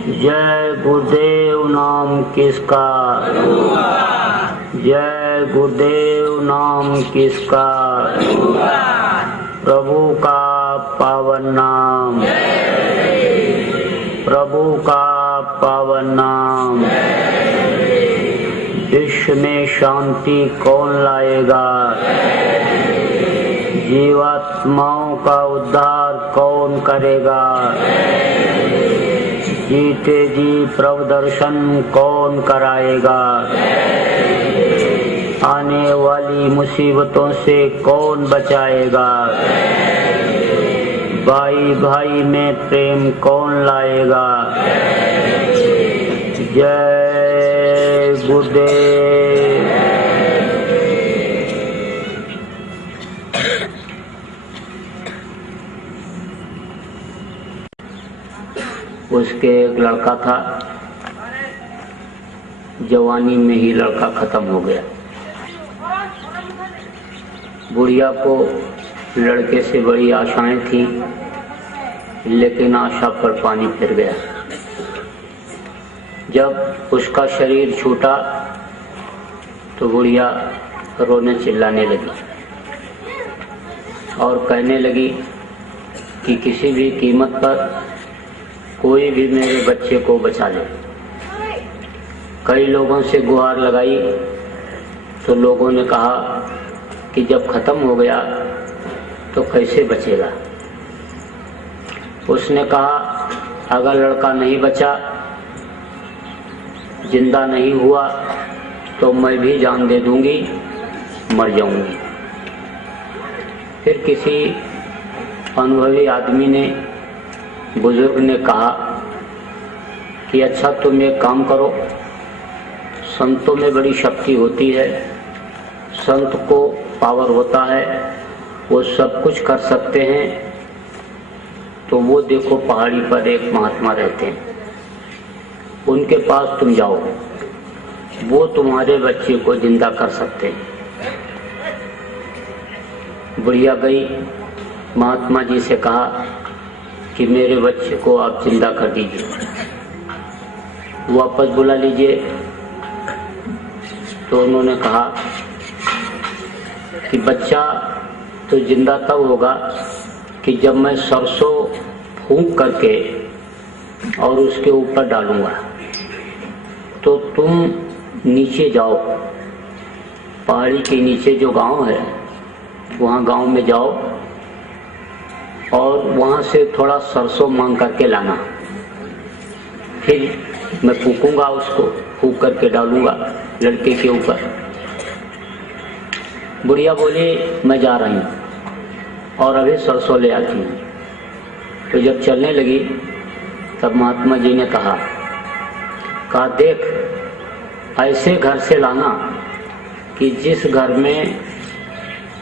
जय गुरुदेव नाम किसका, जय गुरुदेव नाम किसका, प्रभु का पावन नाम, प्रभु का पावन नाम। विश्व में शांति कौन लाएगा, जीवात्माओं का उद्धार कौन करेगा, जीते जी प्रभु दर्शन कौन कराएगा, आने वाली मुसीबतों से कौन बचाएगा, भाई भाई में प्रेम कौन लाएगा। जय गुरुदेव। उसके एक लड़का था, जवानी में ही लड़का खत्म हो गया। बुढ़िया को लड़के से बड़ी आशाएं थी, लेकिन आशा पर पानी फिर गया। जब उसका शरीर छूटा तो बुढ़िया रोने चिल्लाने लगी और कहने लगी कि किसी भी कीमत पर कोई भी मेरे बच्चे को बचा ले। कई लोगों से गुहार लगाई तो लोगों ने कहा कि जब खत्म हो गया तो कैसे बचेगा। उसने कहा अगर लड़का नहीं बचा, जिंदा नहीं हुआ, तो मैं भी जान दे दूंगी, मर जाऊंगी। फिर किसी अनुभवी आदमी ने, बुजुर्ग ने कहा कि अच्छा तुम एक काम करो, संतों में बड़ी शक्ति होती है, संत को पावर होता है, वो सब कुछ कर सकते हैं। तो वो देखो पहाड़ी पर एक महात्मा रहते हैं, उनके पास तुम जाओ, वो तुम्हारे बच्चे को जिंदा कर सकते हैं। बुढ़िया गई, महात्मा जी से कहा कि मेरे बच्चे को आप जिंदा कर दीजिए, वापस बुला लीजिए। तो उन्होंने कहा कि बच्चा तो जिंदा तब होगा कि जब मैं सरसों फूंक करके और उसके ऊपर डालूंगा। तो तुम नीचे जाओ, पहाड़ी के नीचे जो गांव है, वहाँ गांव में जाओ और वहाँ से थोड़ा सरसों मांग करके लाना। फिर मैं फूकूंगा, उसको फूक करके डालूंगा लड़के के ऊपर। बुढ़िया बोली मैं जा रही हूँ और अभी सरसों ले आती हूँ। तो जब चलने लगी तब महात्मा जी ने कहा देख ऐसे घर से लाना कि जिस घर में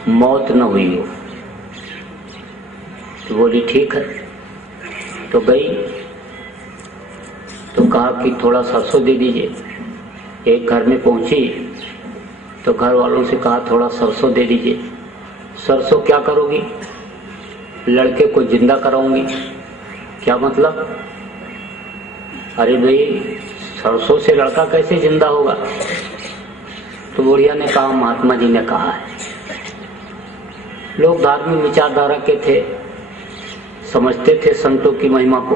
मौत न हुई हो। तो बोली ठीक है। तो गई तो कहा कि थोड़ा सरसों दे दीजिए। एक घर में पहुंची तो घर वालों से कहा थोड़ा सरसों दे दीजिए। सरसों क्या करोगी? लड़के को जिंदा कराऊंगी। क्या मतलब? अरे भाई सरसों से लड़का कैसे जिंदा होगा? तो बुढ़िया ने कहा महात्मा जी ने कहा है। लोग धार्मिक विचारधारा के थे, समझते थे संतों की महिमा को।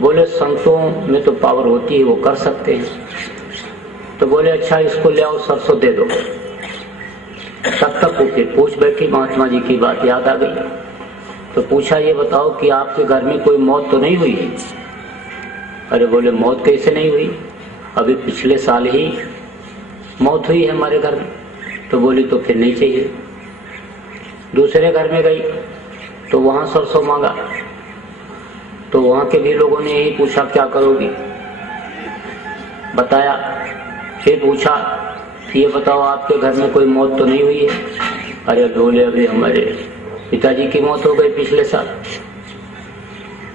बोले संतों में तो पावर होती है, वो कर सकते हैं। तो बोले अच्छा इसको ले आओ, सरसों दे दो। तब तक वो फिर पूछ बैठी, महात्मा जी की बात याद आ गई। तो पूछा ये बताओ कि आपके घर में कोई मौत तो नहीं हुई है? अरे बोले मौत कैसे नहीं हुई, अभी पिछले साल ही मौत हुई है हमारे घर में। तो बोली तो फिर नहीं चाहिए। दूसरे घर में गई तो वहां सरसों मांगा, तो वहां के भी लोगों ने यही पूछा क्या करोगी, बताया। फिर पूछा ये बताओ आपके घर में कोई मौत तो नहीं हुई है? अरे बोले अभी हमारे पिताजी की मौत हो गई पिछले साल।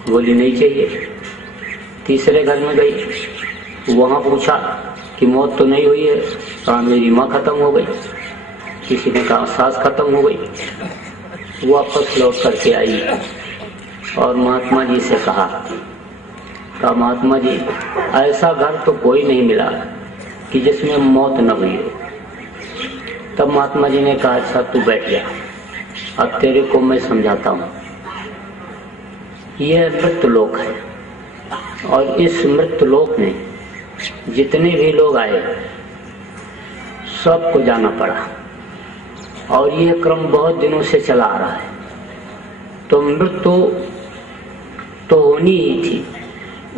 बोली नहीं चाहिए। तीसरे घर में गई, वहां पूछा कि मौत तो नहीं हुई है? कहा मेरी माँ खत्म हो गई। किसी ने कहा सास खत्म हो गई। वापस लौट करके आई और महात्मा जी से कहा कहा महात्मा जी ऐसा घर तो कोई नहीं मिला कि जिसमें मौत न हुई हो। तब महात्मा जी ने कहा अच्छा तू बैठ जा, अब तेरे को मैं समझाता हूँ। यह मृत्युलोक है और इस मृत्युलोक में जितने भी लोग आए सबको जाना पड़ा और यह क्रम बहुत दिनों से चला आ रहा है। तो मृत्यु तो होनी ही थी,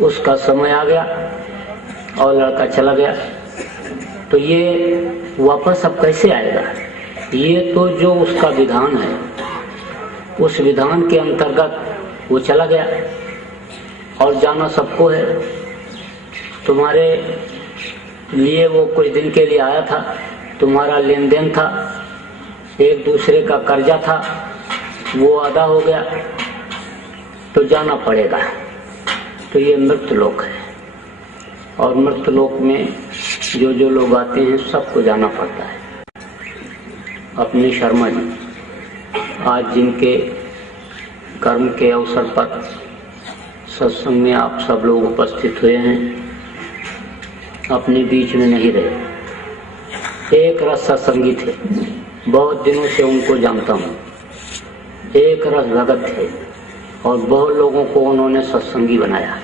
उसका समय आ गया और लड़का चला गया। तो ये वापस अब कैसे आएगा? ये तो जो उसका विधान है उस विधान के अंतर्गत वो चला गया और जाना सबको है। तुम्हारे लिए वो कुछ दिन के लिए आया था, तुम्हारा लेन देन था, एक दूसरे का कर्जा था, वो अदा हो गया तो जाना पड़ेगा। तो ये मृत्युलोक है और मृत्युलोक में जो जो लोग आते हैं सबको जाना पड़ता है। अपने शर्मा जी आज जिनके कर्म के अवसर पर सत्संग में आप सब लोग उपस्थित हुए हैं, अपने बीच में नहीं रहे। एक रस सत्संगी थे, बहुत दिनों से उनको जानता हूँ। एक रस भगत थे और बहुत लोगों को उन्होंने सत्संगी बनाया।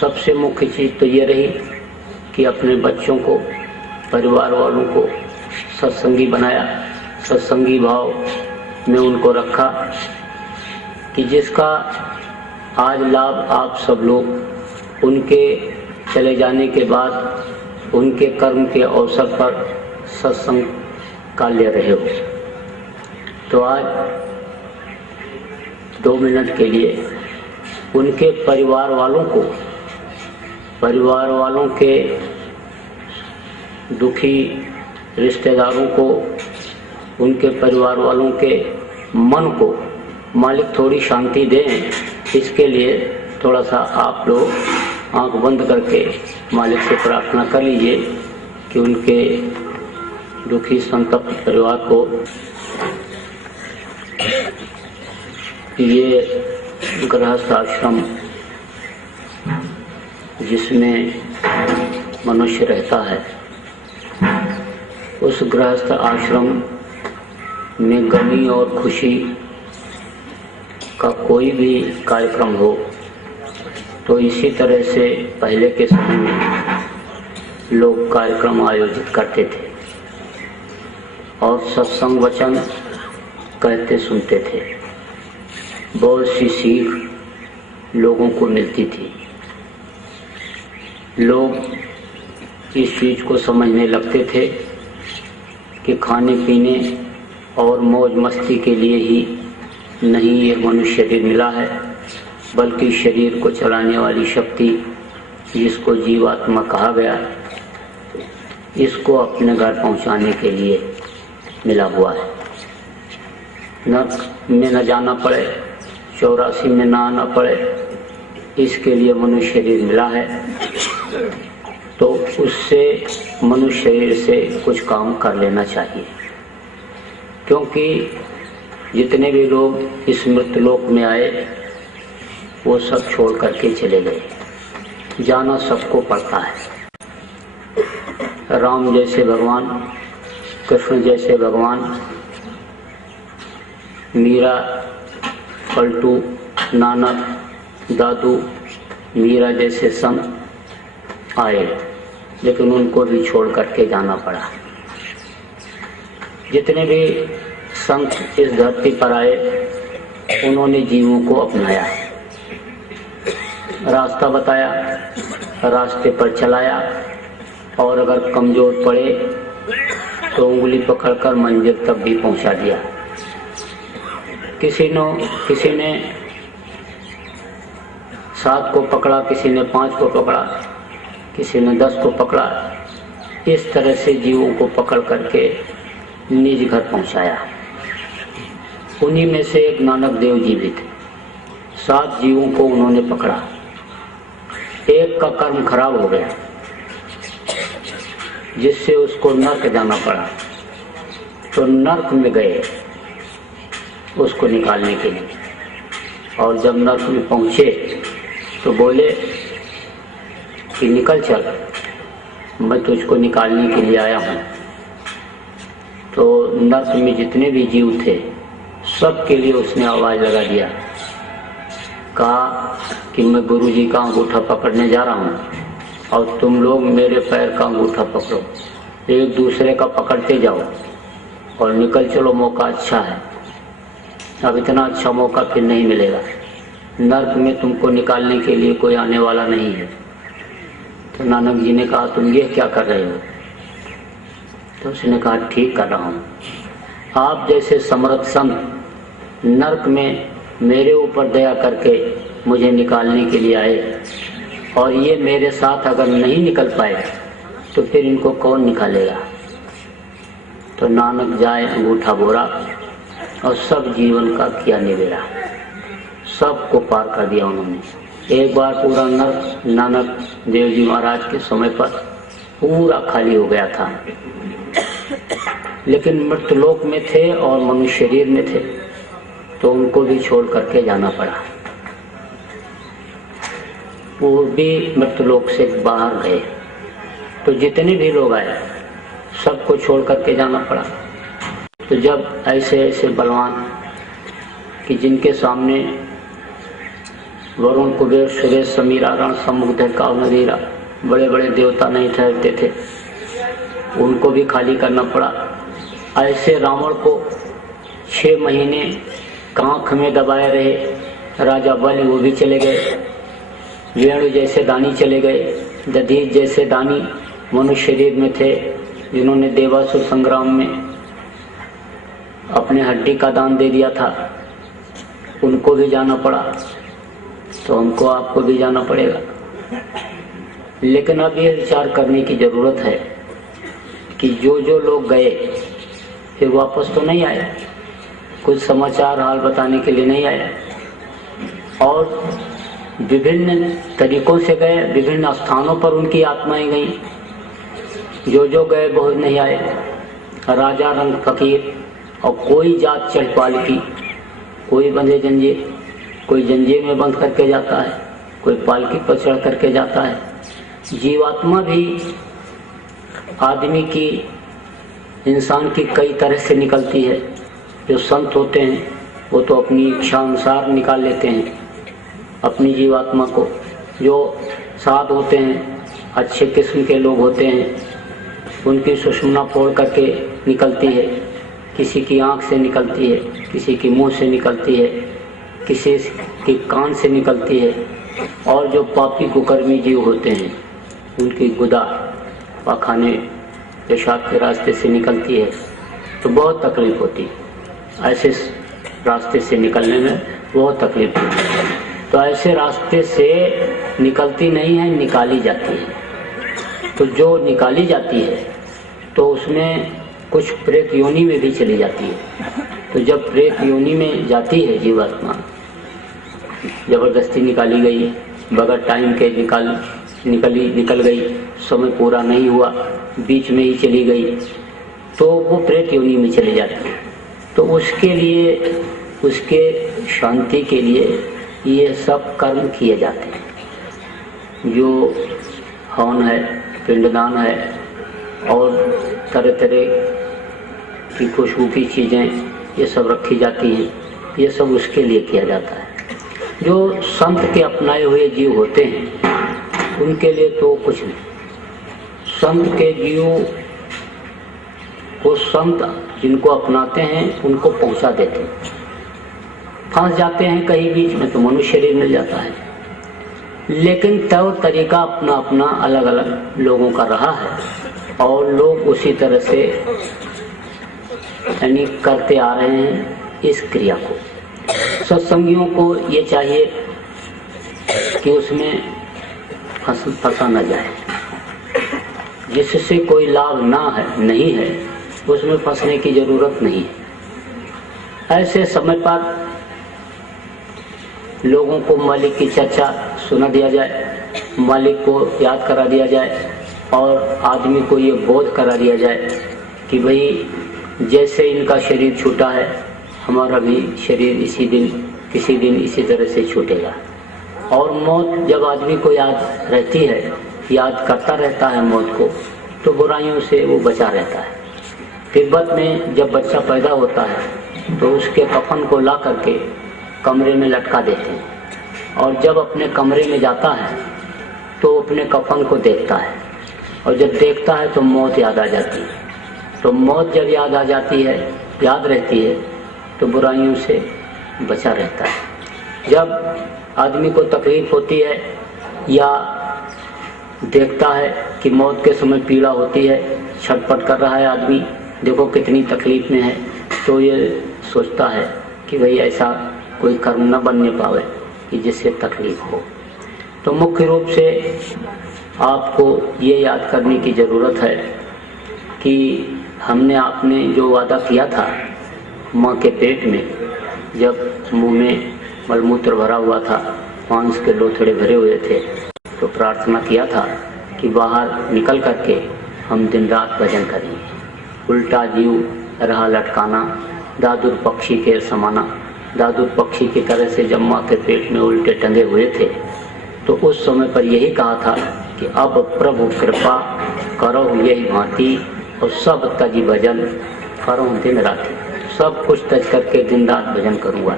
सबसे मुख्य चीज तो ये रही कि अपने बच्चों को, परिवार वालों को सत्संगी बनाया, सत्संगी भाव में उनको रखा कि जिसका आज लाभ आप सब लोग उनके चले जाने के बाद उनके कर्म के अवसर पर सत्संग का ले रहे हो। तो आज 2 मिनट के लिए उनके परिवार वालों के दुखी रिश्तेदारों को, उनके परिवार वालों के मन को मालिक थोड़ी शांति दें, इसके लिए थोड़ा सा आप लोग आंख बंद करके मालिक से प्रार्थना कर लीजिए कि उनके दुखी संतप्त परिवार को ये गृहस्थ आश्रम जिसमें मनुष्य रहता है, उस गृहस्थ आश्रम में गमी और खुशी का कोई भी कार्यक्रम हो तो इसी तरह से पहले के समय में लोग कार्यक्रम आयोजित करते थे और सत्संग वचन कहते सुनते थे। बहुत सी सीख लोगों को मिलती थी। लोग इस चीज को समझने लगते थे कि खाने पीने और मौज मस्ती के लिए ही नहीं ये मनुष्य शरीर मिला है, बल्कि शरीर को चलाने वाली शक्ति जिसको जीवात्मा कहा गया, इसको अपने घर पहुंचाने के लिए मिला हुआ है। नरक में न जाना पड़े, 84 में न आना पड़े, इसके लिए मनुष्य शरीर मिला है। तो उससे मनुष्य शरीर से कुछ काम कर लेना चाहिए, क्योंकि जितने भी लोग इस मृत्युलोक में आए वो सब छोड़ करके चले गए। जाना सबको पड़ता है। राम जैसे भगवान, कृष्ण जैसे भगवान, मीरा, पलटू, नानक, दादू, मीरा जैसे संत आए, लेकिन उनको भी छोड़ करके जाना पड़ा। जितने भी संत इस धरती पर आए उन्होंने जीवों को अपनाया, रास्ता बताया, रास्ते पर चलाया और अगर कमजोर पड़े तो उंगली पकड़कर मंजिल तक भी पहुंचा दिया। किसी ने 7 को पकड़ा, किसी ने 5 को पकड़ा, किसी ने 10 को पकड़ा। इस तरह से जीवों को पकड़ करके निज घर पहुंचाया। उन्हीं में से एक नानक देव जी भी थे। 7 जीवों को उन्होंने पकड़ा। एक का कर्म खराब हो गया जिससे उसको नरक जाना पड़ा, तो नरक में गए उसको निकालने के लिए। और जब नरक में पहुंचे तो बोले कि निकल चल, मैं तुझको निकालने के लिए आया हूँ। तो नर्क में जितने भी जीव थे सब के लिए उसने आवाज लगा दिया, कहा कि मैं गुरु जी का अंगूठा पकड़ने जा रहा हूँ और तुम लोग मेरे पैर का अंगूठा पकड़ो, एक दूसरे का पकड़ते जाओ और निकल चलो, मौका अच्छा है, अब इतना अच्छा मौका फिर नहीं मिलेगा, नर्क में तुमको निकालने के लिए कोई आने वाला नहीं है। तो नानक जी ने कहा तुम ये क्या कर रहे हो? तो उसने कहा ठीक कर रहा हूँ, आप जैसे समर्थ संत नर्क में मेरे ऊपर दया करके मुझे निकालने के लिए आए और ये मेरे साथ अगर नहीं निकल पाए तो फिर इनको कौन निकालेगा। तो नानक जाए अंगूठा बोरा और सब जीवन का किया निवेड़ा, सबको पार कर दिया उन्होंने। एक बार पूरा नर्क नानक देव जी महाराज के समय पर पूरा खाली हो गया था, लेकिन मृतलोक में थे और मनुष्य शरीर में थे तो उनको भी छोड़ करके जाना पड़ा। वो भी मृतलोक से बाहर गए, तो जितने भी लोग आए सबको छोड़ करके जाना पड़ा। तो जब ऐसे ऐसे बलवान कि जिनके सामने वरुण कुबेर सुरेश समीरा रण समुद्र का नदीरा बड़े बड़े देवता नहीं ठहरते थे, उनको भी खाली करना पड़ा। ऐसे रावण को 6 महीने कांख में दबाए रहे राजा बलि, वो भी चले गए। वेणु जैसे दानी चले गए, दधीच जैसे दानी मनुष्य शरीर में थे जिन्होंने देवासुर संग्राम में अपने हड्डी का दान दे दिया था, उनको भी जाना पड़ा। तो हमको आपको भी जाना पड़ेगा। लेकिन अब ये विचार करने की जरूरत है कि जो जो लोग गए फिर वापस तो नहीं आए, कुछ समाचार हाल बताने के लिए नहीं आए, और विभिन्न तरीकों से गए, विभिन्न स्थानों पर उनकी आत्माएं गईं। जो जो गए बहुत नहीं आए, राजा रंग फकीर और कोई जात चढ़पाल की, कोई बंधे जंजीर, कोई जंजीर में बंद करके जाता है, कोई पालकी पर चढ़ करके जाता है। जीवात्मा भी आदमी की, इंसान की कई तरह से निकलती है। जो संत होते हैं वो तो अपनी इच्छा अनुसार निकाल लेते हैं अपनी जीवात्मा को। जो साध होते हैं, अच्छे किस्म के लोग होते हैं, उनकी सुषुम्ना फोड़ करके निकलती है, किसी की आंख से निकलती है, किसी की मुंह से निकलती है, किसी की कान से निकलती है। और जो पापी कुकर्मी जीव होते हैं उनकी गुदा पाखाने पेशाब के रास्ते से निकलती है, तो बहुत तकलीफ होती है। ऐसे रास्ते से निकलने में बहुत तकलीफ होती है। तो ऐसे रास्ते से निकलती नहीं है, निकाली जाती है। तो जो निकाली जाती है तो उसमें कुछ प्रेत योनि में भी चली जाती है। तो जब प्रेत योनि में जाती है जीवात्मा, जबरदस्ती निकाली गई, बगैर टाइम के निकल गई, समय पूरा नहीं हुआ, बीच में ही चली गई, तो वो प्रेत योनि में चली जाती है। तो उसके लिए, उसके शांति के लिए ये सब कर्म किए जाते हैं। जो हवन है, पिंडदान है और तरह तरह की खुशबू की चीज़ें ये सब रखी जाती हैं, ये सब उसके लिए किया जाता है। जो संत के अपनाए हुए जीव होते हैं उनके लिए तो कुछ नहीं। संत के जीव को संत जिनको अपनाते हैं उनको पहुंचा देते हैं। फंस जाते हैं कहीं बीच में तो मनुष्य शरीर मिल जाता है, लेकिन तौर तरीका अपना अपना अलग अलग लोगों का रहा है और लोग उसी तरह से यानी करते आ रहे हैं इस क्रिया को। सत्संगियों को ये चाहिए कि उसमें फंसा न जाए, जिससे कोई लाभ नहीं है उसमें फंसने की जरूरत नहीं है। ऐसे समय पर लोगों को मालिक की चर्चा सुना दिया जाए, मालिक को याद करा दिया जाए और आदमी को ये बोध करा दिया जाए कि भाई जैसे इनका शरीर छूटा है, हमारा भी शरीर किसी दिन इसी तरह से छूटेगा। और मौत जब आदमी को याद रहती है, याद करता रहता है मौत को, तो बुराइयों से वो बचा रहता है। तिब्बत में जब बच्चा पैदा होता है तो उसके कफन को ला करके कमरे में लटका देते हैं, और जब अपने कमरे में जाता है तो अपने कफन को देखता है, और जब देखता है तो मौत याद आ जाती है। तो मौत जब याद आ जाती है, याद रहती है, तो बुराइयों से बचा रहता है। जब आदमी को तकलीफ होती है या देखता है कि मौत के समय पीड़ा होती है, छटपट कर रहा है आदमी, देखो कितनी तकलीफ में है, तो ये सोचता है कि भाई ऐसा कोई कर्म न बनने पावे कि जिससे तकलीफ हो। तो मुख्य रूप से आपको ये याद करने की ज़रूरत है कि हमने आपने जो वादा किया था माँ के पेट में, जब मुंह में मलमूत्र भरा हुआ था, मांस के लोथड़े भरे हुए थे, तो प्रार्थना किया था कि बाहर निकल करके हम दिन रात भजन करेंगे। उल्टा जीव रहा लटकाना, दादुर पक्षी के समाना। दादुर पक्षी की तरह से जब माँ के पेट में उल्टे टंगे हुए थे, तो उस समय पर यही कहा था कि अब प्रभु कृपा करो यही भांति, और सब तजी भजन करो दिन रात। सब कुछ तज करके दिन रात भजन करूँगा।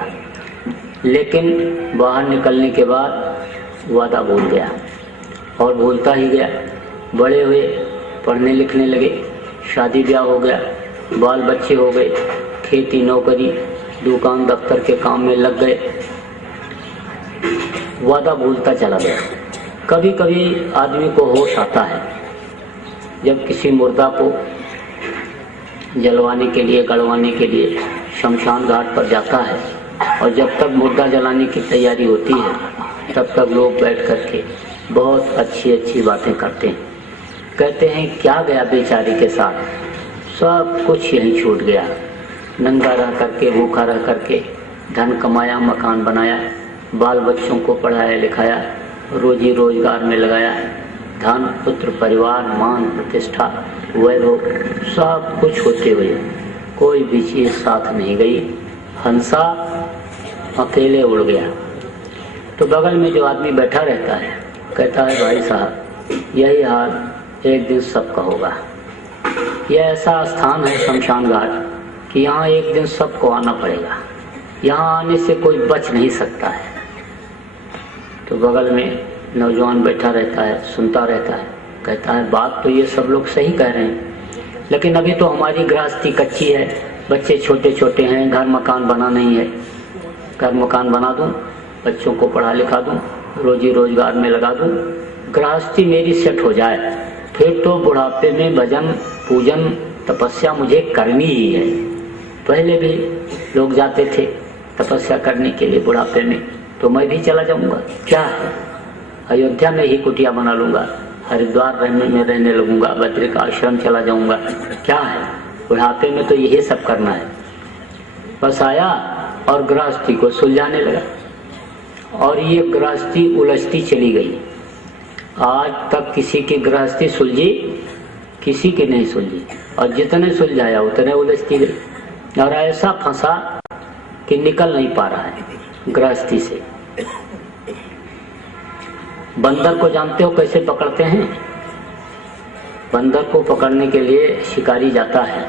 लेकिन बाहर निकलने के बाद वादा भूल गया, और भूलता ही गया। बड़े हुए, पढ़ने लिखने लगे, शादी ब्याह हो गया, बाल बच्चे हो गए, खेती नौकरी दुकान दफ्तर के काम में लग गए, वादा भूलता चला गया। कभी कभी आदमी को होश आता है जब किसी मुर्दा को जलवाने के लिए, गड़वाने के लिए शमशान घाट पर जाता है, और जब तक मुर्दा जलाने की तैयारी होती है तब तक लोग बैठ करके बहुत अच्छी अच्छी बातें करते हैं। कहते हैं क्या गया बेचारी के साथ, सब कुछ यहीं छूट गया, नंगा रह करके, भूखा रह करके धन कमाया, मकान बनाया, बाल बच्चों को पढ़ाया लिखाया, रोजी रोजगार में लगाया, धन पुत्र परिवार मान प्रतिष्ठा वैभव सब कुछ होते हुए कोई भी चीज साथ नहीं गई, हंसा अकेले उड़ गया। तो बगल में जो आदमी बैठा रहता है कहता है भाई साहब यही हाल एक दिन सबका होगा। यह ऐसा स्थान है शमशान घाट कि यहाँ एक दिन सबको आना पड़ेगा, यहाँ आने से कोई बच नहीं सकता है। तो बगल में नौजवान बैठा रहता है, सुनता रहता है, कहता है बात तो ये सब लोग सही कह रहे हैं, लेकिन अभी तो हमारी गृहस्थी कच्ची है, बच्चे छोटे छोटे हैं, घर मकान बना नहीं है। घर मकान बना दूं, बच्चों को पढ़ा लिखा दूं, रोजी रोजगार में लगा दूं, गृहस्थी मेरी सेट हो जाए, फिर तो बुढ़ापे में भजन पूजन तपस्या मुझे करनी ही है। पहले भी लोग जाते थे तपस्या करने के लिए बुढ़ापे में, तो मैं भी चला जाऊंगा। क्या है, अयोध्या में ही कुटिया बना लूंगा, हरिद्वार रहने लगूंगा, बद्रिक आश्रम चला जाऊंगा। क्या है, बुढ़ापे में तो यही सब करना है। बस आया और गृहस्थी को सुलझाने लगा, और ये गृहस्थी उलझती चली गई। आज तक किसी की गृहस्थी सुलझी, किसी की नहीं सुलझी, और जितने सुलझाया उतने उलझती गई, और ऐसा फंसा कि निकल नहीं पा रहा है गृहस्थी से। बंदर को जानते हो कैसे पकड़ते हैं? बंदर को पकड़ने के लिए शिकारी जाता है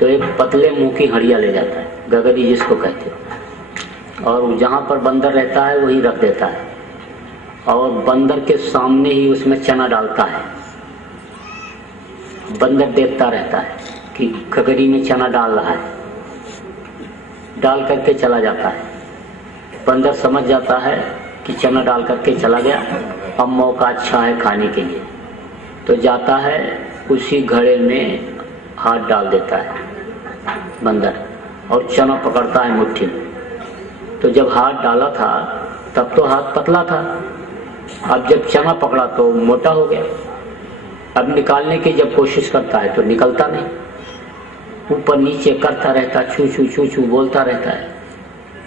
तो एक पतले मुंह की हड़िया ले जाता है, गगरी जिसको कहते हो, और जहां पर बंदर रहता है वही रख देता है, और बंदर के सामने ही उसमें चना डालता है। बंदर देखता रहता है कि गगरी में चना डाल रहा है, डाल करके चला जाता है। बंदर समझ जाता है कि चना डाल करके चला गया, अब मौका अच्छा है खाने के लिए, तो जाता है उसी घड़े में हाथ डाल देता है बंदर, और चना पकड़ता है मुट्ठी में। तो जब हाथ डाला था तब तो हाथ पतला था, अब जब चना पकड़ा तो मोटा हो गया। अब निकालने की जब कोशिश करता है तो निकलता नहीं, ऊपर नीचे करता रहता, छू छू छू छू बोलता रहता है,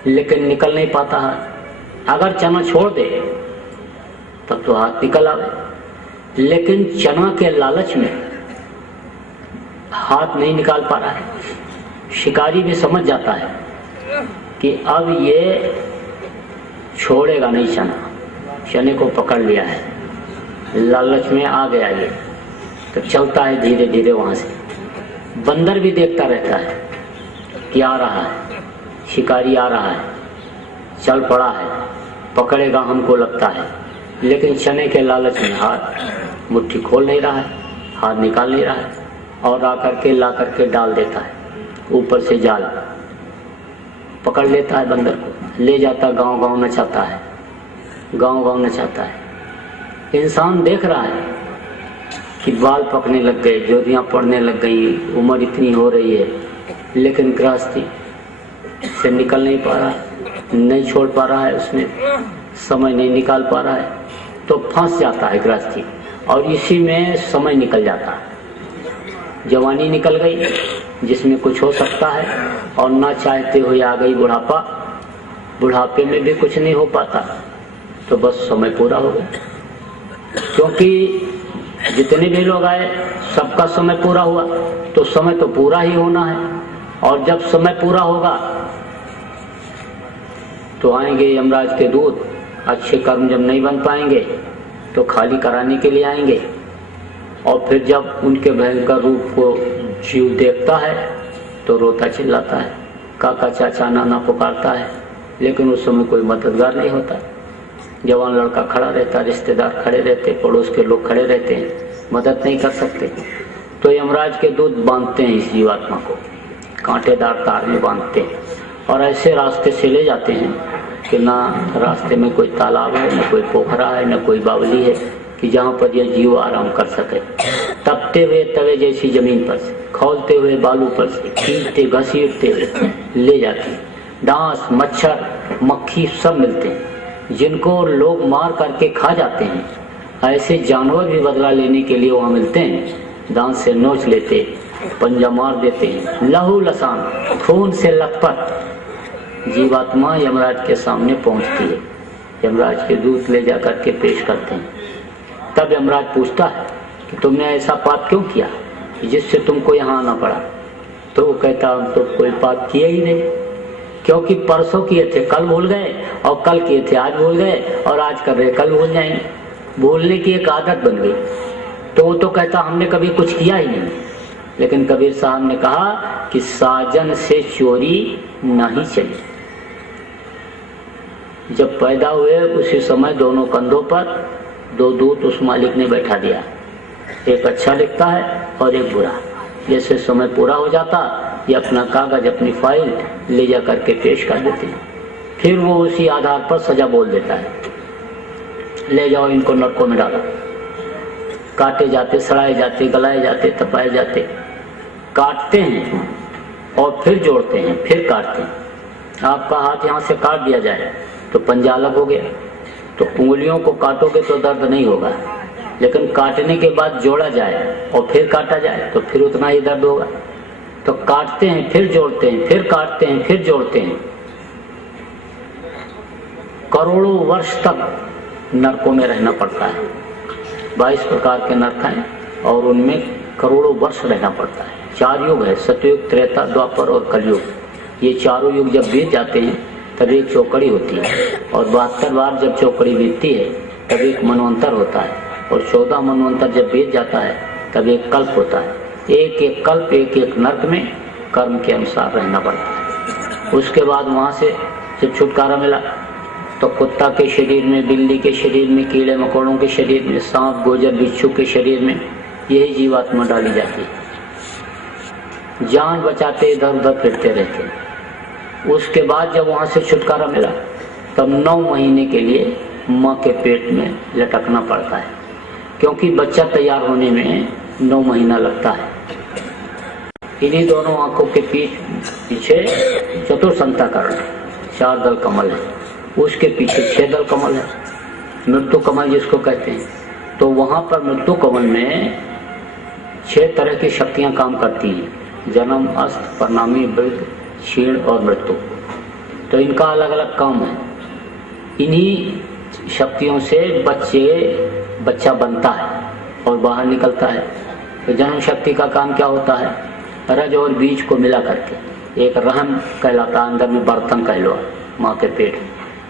लेकिन निकल नहीं पाता हाथ। अगर चना छोड़ दे तब तो हाथ निकल आवे, लेकिन चना के लालच में हाथ नहीं निकाल पा रहा है। शिकारी भी समझ जाता है कि अब ये छोड़ेगा नहीं चना, शनि को पकड़ लिया है, लालच में आ गया ये, तो चलता है धीरे धीरे वहां से। बंदर भी देखता रहता है कि आ रहा है, शिकारी आ रहा है, चल पड़ा है, पकड़ेगा हमको लगता है, लेकिन शनि के लालच में हाथ मुट्ठी खोल नहीं रहा है, हाथ निकाल नहीं रहा है, और आकर के ला करके डाल देता है ऊपर से जाल, पकड़ लेता है बंदर को, ले जाता गांव गांव नचाता है, गांव गांव नचाता है। इंसान देख रहा है कि बाल पकने लग गए, ज्योतियां पड़ने लग गई, उम्र इतनी हो रही है, लेकिन गृहस्थी से निकल नहीं पा रहा है, नहीं छोड़ पा रहा है, उसमें समय नहीं निकाल पा रहा है, तो फंस जाता है गृहस्थी, और इसी में समय निकल जाता है। जवानी निकल गई जिसमें कुछ हो सकता है, और ना चाहते हुए आ गई बुढ़ापा, बुढ़ापे में भी कुछ नहीं हो पाता, तो बस समय पूरा हो गया। क्योंकि जितने भी लोग आए सबका समय पूरा हुआ, तो समय तो पूरा ही होना है, और जब समय पूरा होगा तो आएंगे यमराज के दूत। अच्छे कर्म जब नहीं बन पाएंगे तो खाली कराने के लिए आएंगे, और फिर जब उनके भयंकर रूप को जीव देखता है तो रोता चिल्लाता है, काका चाचा नाना पुकारता है, लेकिन उस समय कोई मददगार नहीं होता। जवान लड़का खड़ा रहता, रिश्तेदार खड़े रहते, पड़ोस के लोग खड़े रहते हैं, मदद नहीं कर सकते। तो यमराज के दूत बांधते हैं इस जीवात्मा को, कांटेदार तार में बांधते हैं, और ऐसे रास्ते से ले जाते हैं कि ना रास्ते में कोई तालाब है, न कोई पोखरा है, न कोई बावली है कि जहाँ पर यह जीव आराम कर सके। तपते हुए तवे जैसी जमीन पर से, खौलते हुए बालू पर से, खींचते घसीटते हुए ले जाते हैं। डांस, मच्छर, मक्खी सब मिलते हैं, जिनको लोग मार करके खा जाते हैं। ऐसे जानवर भी बदला लेने के लिए वहाँ मिलते हैं, दांत से नोच लेते, पंजा मार देते हैं, लहू लसान, खून से लथपथ जीवात्मा यमराज के सामने पहुंचती है। यमराज के दूत ले जाकर के पेश करते हैं। तब यमराज पूछता है कि तुमने ऐसा पाप क्यों किया जिससे तुमको यहाँ आना पड़ा? तो वो कहता हम तो कोई पाप किया ही नहीं, क्योंकि परसों किए थे कल भूल गए, और कल किए थे आज भूल गए, और आज कर रहे कल भूल जाएंगे। भूलने की एक आदत बन गई। तो वो तो कहता हमने कभी कुछ किया ही नहीं। लेकिन कबीर साहब ने कहा कि साजन से चोरी नहीं चली। जब पैदा हुए उसी समय दोनों कंधों पर दो दूत उस मालिक ने बैठा दिया, एक अच्छा लिखता है और एक बुरा। जैसे समय पूरा हो जाता ये अपना कागज, अपनी फाइल ले जा करके पेश कर देते हैं। फिर वो उसी आधार पर सजा बोल देता है, ले जाओ इनको नरकों में डालो। काटे जाते, सड़ाए जाते, गलाए जाते, तपाए जाते, काटते हैं और फिर जोड़ते हैं, फिर काटते हैं। आपका हाथ यहाँ से काट दिया जाए तो पंजा अलग हो गया, तो उंगलियों को काटोगे तो दर्द नहीं होगा, लेकिन काटने के बाद जोड़ा जाए और फिर काटा जाए तो फिर उतना ही दर्द होगा। तो काटते हैं, फिर जोड़ते हैं, फिर काटते हैं, फिर जोड़ते हैं। करोड़ों वर्ष तक नरकों में रहना पड़ता है। 22 प्रकार के नरक हैं और उनमें करोड़ों वर्ष रहना पड़ता है। 4 युग है, सतयुग, त्रेता, द्वापर और कलयुग। ये चारों युग जब बीत जाते हैं तब एक चौकड़ी होती है, और 72 बार जब चौकड़ी बीतती है तब एक मनवंतर होता है, और 14 मनवंतर जब बीत जाता है तब एक कल्प होता है। एक एक कल्प, एक एक नरक में कर्म के अनुसार रहना पड़ता है। उसके बाद वहाँ से जब छुटकारा मिला तो कुत्ता के शरीर में, बिल्ली के शरीर में, कीड़े मकोड़ों के शरीर में, सांप, गोजर, बिच्छू के शरीर में यही जीवात्मा डाली जाती है। जान बचाते इधर उधर फिरते रहते हैं। उसके बाद जब वहाँ से छुटकारा मिला तब 9 महीने के लिए माँ के पेट में लटकना पड़ता है, क्योंकि बच्चा तैयार होने में 9 महीना लगता है। इन्हीं दोनों आंखों के पीछे चतुर्संताकरण 4 दल कमल है, उसके पीछे 6 दल कमल है, मृत्यु कमल जिसको कहते हैं। तो वहाँ पर मृत्यु कमल में 6 तरह की शक्तियाँ काम करती हैं, जन्म, अस्त, परिणामी, वृद्ध, क्षीण और मृत्यु। तो इनका अलग अलग काम है। इन्हीं शक्तियों से बच्चा बनता है और बाहर निकलता है। तो जन्म शक्ति का काम क्या होता है? रज और बीज को मिला करके एक रहम कहलाता है, अंदर में बर्तन कह लो माँ के पेट,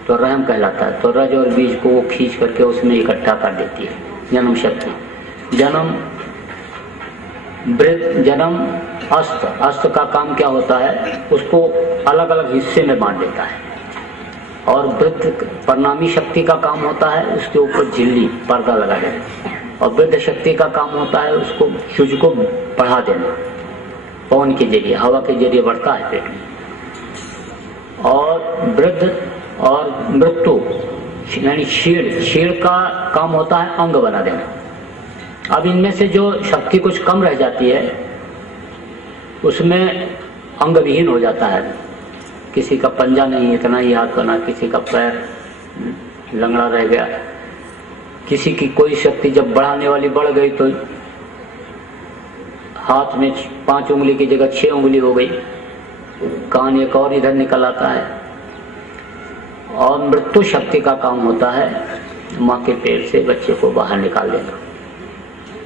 तो रहम कहलाता है। तो रज और बीज को वो खींच करके उसमें इकट्ठा कर देती है जन्म शक्ति। जन्म अस्त का काम क्या होता है, उसको अलग अलग हिस्से में बांट देता है। और वृद्ध परिणामी शक्ति का काम होता है उसके ऊपर झिल्ली पर्दा लगा देना। और वृद्ध शक्ति का काम होता है उसको सूज को बढ़ा देना, पवन के जरिए, हवा के जरिए बढ़ता है पेट में। और वृद्ध और मृत्यु यानी शीड़ का काम होता है अंग बना देना। अब इनमें से जो शक्ति कुछ कम रह जाती है उसमें अंग विहीन हो जाता है। किसी का पंजा नहीं, इतना ही हाथ बना, किसी का पैर लंगड़ा रह गया, किसी की कोई शक्ति जब बढ़ाने वाली बढ़ गई तो हाथ में 5 उंगली की जगह 6 उंगली हो गई, कान एक और इधर निकल आता है। और मृत्यु शक्ति का काम होता है माँ के पेट से बच्चे को बाहर निकाल देना।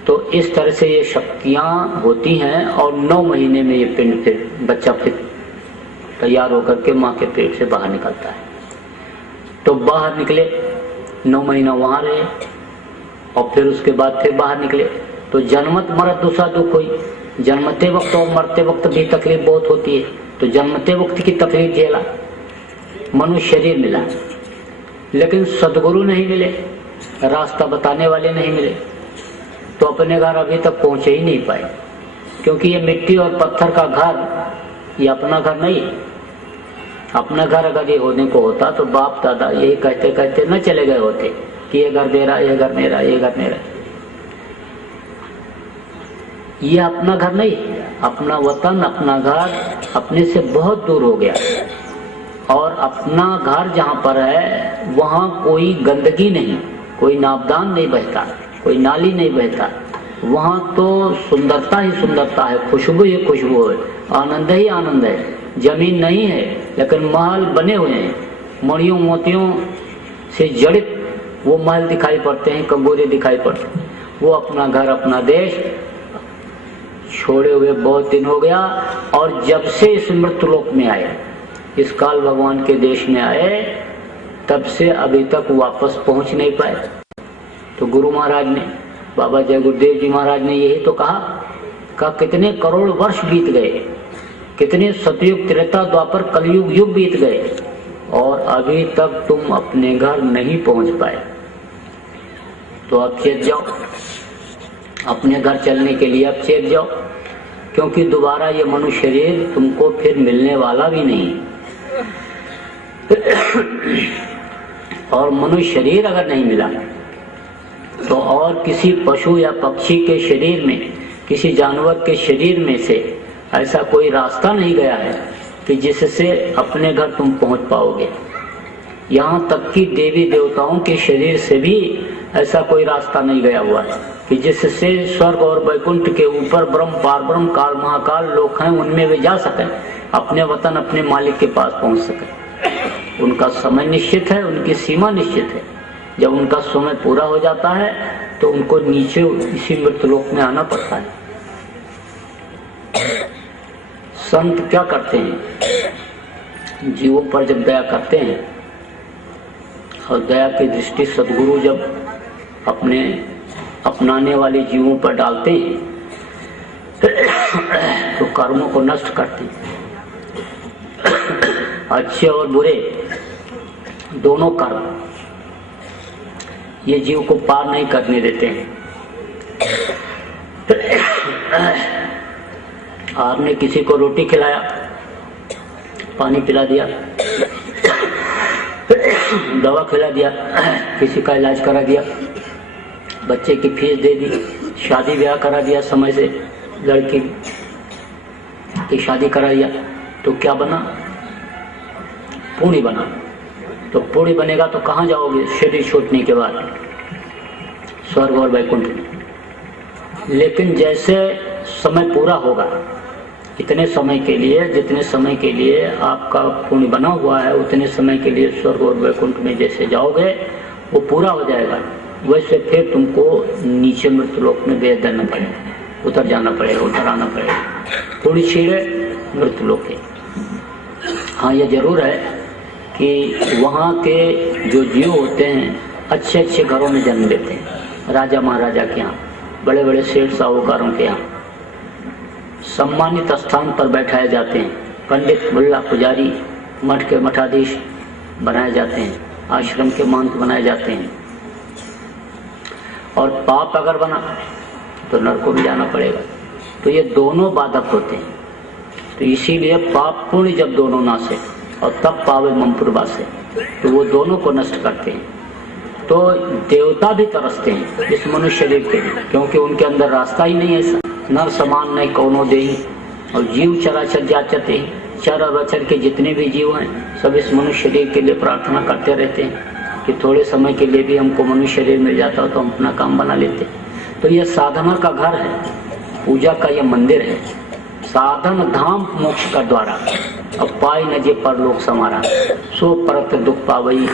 तो इस तरह से ये शक्तियां होती हैं और 9 महीने में ये पिंड फिर बच्चा फिर तैयार होकर के माँ के पेट से बाहर निकलता है। तो बाहर निकले, 9 महीना वहां रहे और फिर उसके बाद फिर बाहर निकले। तो जन्मत मरत दूसरा दुख हुई। जन्मते वक्त और मरते वक्त भी तकलीफ बहुत होती है। तो जन्मते वक्त की तकलीफ झेला, मनुष्य शरीर मिला, लेकिन सदगुरु नहीं मिले, रास्ता बताने वाले नहीं मिले, तो अपने घर अभी तक पहुंचे ही नहीं पाए। क्योंकि ये मिट्टी और पत्थर का घर ये अपना घर नहीं। अपना घर अगर ये होने को होता तो बाप दादा यही कहते कहते न चले गए होते कि ये घर मेरा, ये घर मेरा, ये घर मेरा। ये अपना घर नहीं, अपना वतन, अपना घर अपने से बहुत दूर हो गया। और अपना घर जहाँ पर है वहाँ कोई गंदगी नहीं, कोई नापदान नहीं बहता, कोई नाली नहीं बहता। वहाँ तो सुंदरता ही सुंदरता है, खुशबू ही खुशबू है, आनंद ही आनंद है। जमीन नहीं है लेकिन महल बने हुए हैं, मणियों मोतियों से जड़ित वो महल दिखाई पड़ते हैं, कबूरे दिखाई पड़ते हैं। वो अपना घर, अपना देश छोड़े हुए बहुत दिन हो गया। और जब से इस मृत्युलोक में आए, इस काल भगवान के देश में आए, तब से अभी तक वापस पहुंच नहीं पाए। तो गुरु महाराज ने, बाबा जय गुरुदेव जी महाराज ने यही तो कहा कितने करोड़ वर्ष बीत गए, कितने सतयुग, त्रेता, द्वापर, कलयुग युग बीत गए और अभी तक तुम अपने घर नहीं पहुंच पाए। तो अब चेत जाओ, अपने घर चलने के लिए अब चेत जाओ, क्योंकि दोबारा ये मनुष्य शरीर तुमको फिर मिलने वाला भी नहीं। और मनुष्य शरीर अगर नहीं मिला तो और किसी पशु या पक्षी के शरीर में, किसी जानवर के शरीर में से ऐसा कोई रास्ता नहीं गया है कि जिससे अपने घर तुम पहुंच पाओगे। यहाँ तक कि देवी देवताओं के शरीर से भी ऐसा कोई रास्ता नहीं गया हुआ है कि जिससे स्वर्ग और वैकुंठ के ऊपर ब्रह्म, पारब्रह्म, काल, महाकाल लोक हैं, उनमें वे जा सकें, अपने वतन, अपने मालिक के पास पहुंच सकें। उनका समय निश्चित है, उनकी सीमा निश्चित है। जब उनका समय पूरा हो जाता है तो उनको नीचे इसी मृत्युलोक में आना पड़ता है। संत क्या करते हैं, जीवों पर जब दया करते हैं और दया की दृष्टि सदगुरु जब अपने अपनाने वाले जीवों पर डालते हैं तो कर्मों को नष्ट करते हैं। अच्छे और बुरे दोनों कर्म ये जीव को पार नहीं करने देते हैं। आपने किसी को रोटी खिलाया, पानी पिला दिया, दवा खिला दिया, किसी का इलाज करा दिया, बच्चे की फीस दे दी, शादी ब्याह करा दिया, समय से लड़की की शादी करा दिया, तो क्या बना? पुण्य बना। तो पुण्य बनेगा तो कहाँ जाओगे शरीर छूटने के बाद? स्वर्ग और वैकुंठ में। लेकिन जैसे समय पूरा होगा, इतने समय के लिए, जितने समय के लिए आपका पुण्य बना हुआ है, उतने समय के लिए स्वर्ग और वैकुंठ में जैसे जाओगे वो पूरा हो जाएगा, वैसे फिर तुमको नीचे मृत्युलोक में भेज देना पड़ेगा, उतर जाना पड़ेगा, उतर आना पड़ेगा। पुण्य छीड़े मृत्युलोक है। हाँ, ये जरूर है कि वहाँ के जो जीव होते हैं अच्छे अच्छे घरों में जन्म लेते हैं, राजा महाराजा के यहाँ, बड़े बड़े सेठ साहूकारों के यहाँ सम्मानित स्थान पर बैठाए जाते हैं, पंडित मुल्ला पुजारी मठ के मठाधीश बनाए जाते हैं, आश्रम के महंत बनाए जाते हैं। और पाप अगर बना तो नरकों में जाना पड़ेगा। तो ये दोनों बाधक होते हैं। तो इसीलिए पाप पुण्य जब दोनों नाशे और तब पावे ममपुर वासे, तो वो दोनों को नष्ट करते हैं। तो देवता भी तरसते हैं इस मनुष्य शरीर के लिए, क्योंकि उनके अंदर रास्ता ही नहीं है ऐसा। नर समान नहीं कौनो देही, और जीव चराचर जाचते, चर और अचर के जितने भी जीव हैं सब इस मनुष्य शरीर के लिए प्रार्थना करते रहते हैं कि थोड़े समय के लिए भी हमको मनुष्य शरीर मिल जाता हो तो हम अपना काम बना लेते। तो यह साधना का घर है, पूजा का यह मंदिर है। साधन धाम मोक्ष का द्वारा, अब पाए न जे परलोक समारा, सो परत दुख पावई,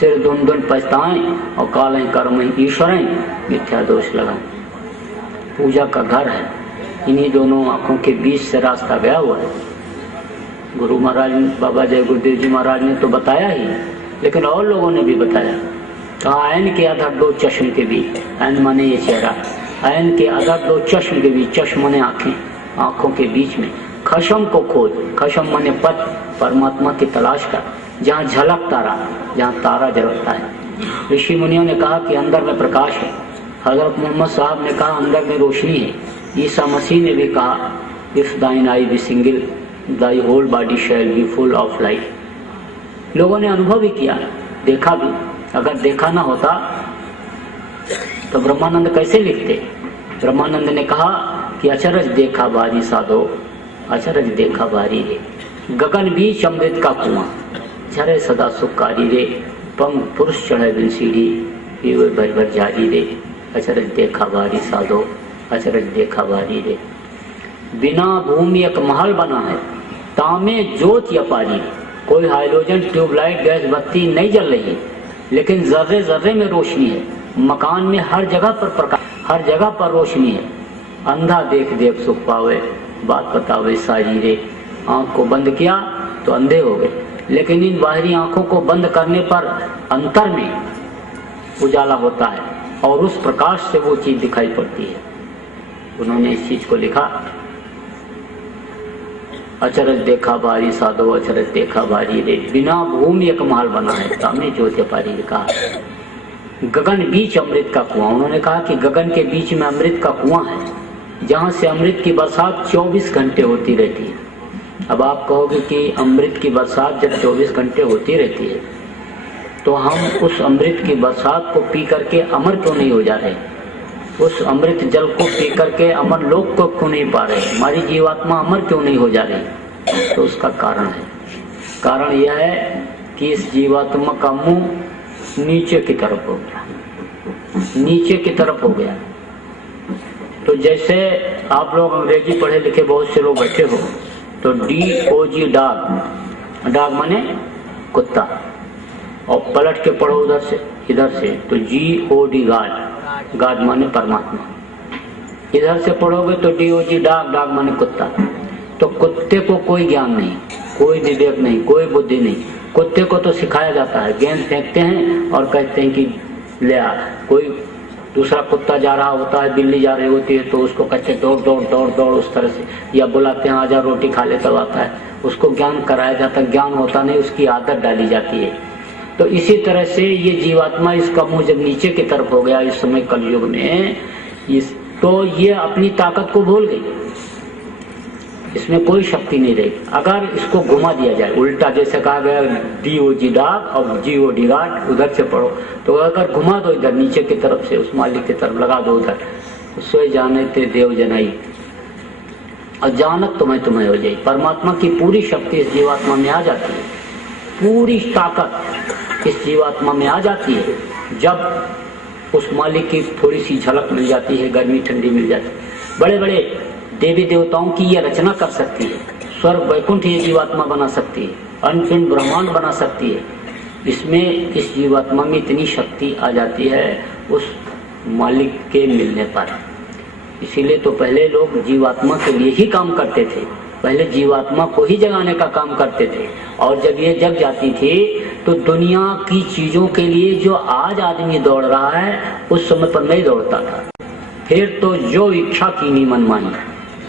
सिर दुन दुन पछताएं और कालें कर्म ईश्वरें मिथ्या दोष लगाएं। पूजा का घर है, इन्हीं दोनों आंखों के बीच से रास्ता गया हुआ है। गुरु महाराज बाबा जय गुरुदेव जी महाराज ने तो बताया ही, लेकिन और लोगों ने भी बताया। कहा ऐन के अधर दो चश्म के बीच, ऐन माने ये चेहरा, ऐन के अधर दो चश्म के बीच, चश्म माने आंखें, आंखों के बीच में खशम को खोज, खशम माने पथ, परमात्मा की तलाश कर, जहाँ झलक तारा, जहाँ तारा झलकता है। ऋषि मुनियों ने कहा कि अंदर में प्रकाश है, हजरत मोहम्मद साहब ने कहा अंदर में रोशनी है, ईसा मसीह ने भी कहा if thine eye be single thy whole body shall be full of light. लोगों ने अनुभव भी किया, देखा भी। अगर देखा ना होता तो ब्रह्मानंद कैसे लिखते? ब्रह्मानंद ने कहा कि अचरज देखा बारी साधो, अचरज देखा बारी रे, गगन बीच अमृत का कुआं, झरे सदा सुखकारी रे, पंग पुरुष चढ़े बिन सीढ़ी, पीवे भर भर जारी रे, अचरज देखा बारी साधो, अचरज देखा बारी रे। बिना भूमि एक महल बना है, तामे ज्योत अपारी, कोई हाइड्रोजन ट्यूबलाइट गैस बत्ती नहीं जल रही, लेकिन जर्रे जर्रे में रोशनी है। मकान में हर जगह पर प्रकाश, हर जगह पर रोशनी है। अंधा देख देख सुख पावे, बात बतावे सारी रे। आंख को बंद किया तो अंधे हो गए, लेकिन इन बाहरी आंखों को बंद करने पर अंतर में उजाला होता है और उस प्रकाश से वो चीज दिखाई पड़ती है। उन्होंने इस चीज को लिखा, अचरज देखा बारी साधो, अचरज देखा बारी रे, बिना भूमि एक महल बना है, तामे ज्योति पारी। कहा गगन बीच अमृत का कुआं, उन्होंने कहा कि गगन के बीच में अमृत का कुआं है, जहां से अमृत की बरसात 24 घंटे होती रहती है। अब आप कहोगे कि अमृत की बरसात जब 24 घंटे होती रहती है तो हम उस अमृत की बरसात को पी करके अमर क्यों नहीं हो जा रहे? उस अमृत जल को पी करके अमर लोक को क्यों नहीं पा रहे? हमारी जीवात्मा अमर क्यों नहीं हो जा रही? तो उसका कारण है, कारण यह है कि इस जीवात्मा का मुंह नीचे की तरफ हो गया, नीचे की तरफ हो गया। तो जैसे आप लोग अंग्रेजी पढ़े लिखे बहुत से लोग बैठे हो, तो DOG डॉग, डॉग माने कुत्ता, और पलट के पढ़ो उधर से इधर से तो GOD गाड, गाड माने परमात्मा। इधर से पढ़ोगे तो DOG डॉग, डॉग माने कुत्ता। तो कुत्ते को कोई ज्ञान नहीं, कोई विवेक नहीं, कोई बुद्धि नहीं। कुत्ते को तो सिखाया जाता है, गेंद फेंकते हैं और कहते हैं कि ले आ। कोई दूसरा कुत्ता जा रहा होता है, बिल्ली जा रही होती है तो उसको कहते हैं दौड़ दौड़ दौड़ दौड़ उस तरह से, या बुलाते हैं आजा रोटी खा ले, तब आता है। उसको ज्ञान कराया जाता है, ज्ञान होता नहीं, उसकी आदत डाली जाती है। तो इसी तरह से ये जीवात्मा, इसका मुंह जब नीचे की तरफ हो गया इस समय कलयुग में, तो ये अपनी ताकत को भूल गई, इसमें कोई शक्ति नहीं रही। अगर इसको घुमा दिया जाए उल्टा, जैसे कहा गया DOG डॉग और GOD गाड, उधर से पढ़ो, तो अगर घुमा दो इधर नीचे की तरफ से, उस मालिक की तरफ लगा दो उधर, सोए जाने ते देव जनाई, और जानत तुम्हें हो जाए। परमात्मा की पूरी शक्ति इस जीवात्मा में आ जाती है, पूरी ताकत इस जीवात्मा में आ जाती है जब उस मालिक की थोड़ी सी झलक मिल जाती है, गर्मी ठंडी मिल जाती है। बड़े बड़े देवी देवताओं की यह रचना कर सकती है, स्वर्ग वैकुंठ ये जीवात्मा बना सकती है, अनंत ब्रह्मांड बना सकती है। इसमें इस जीवात्मा में इतनी शक्ति आ जाती है उस मालिक के मिलने पर। इसीलिए तो पहले लोग जीवात्मा के लिए ही काम करते थे, पहले जीवात्मा को ही जगाने का काम करते थे, और जब ये जग जाती थी तो दुनिया की चीजों के लिए जो आज आदमी दौड़ रहा है उस समय पर नहीं दौड़ता था। फिर तो जो इच्छा की नहीं मनमानी,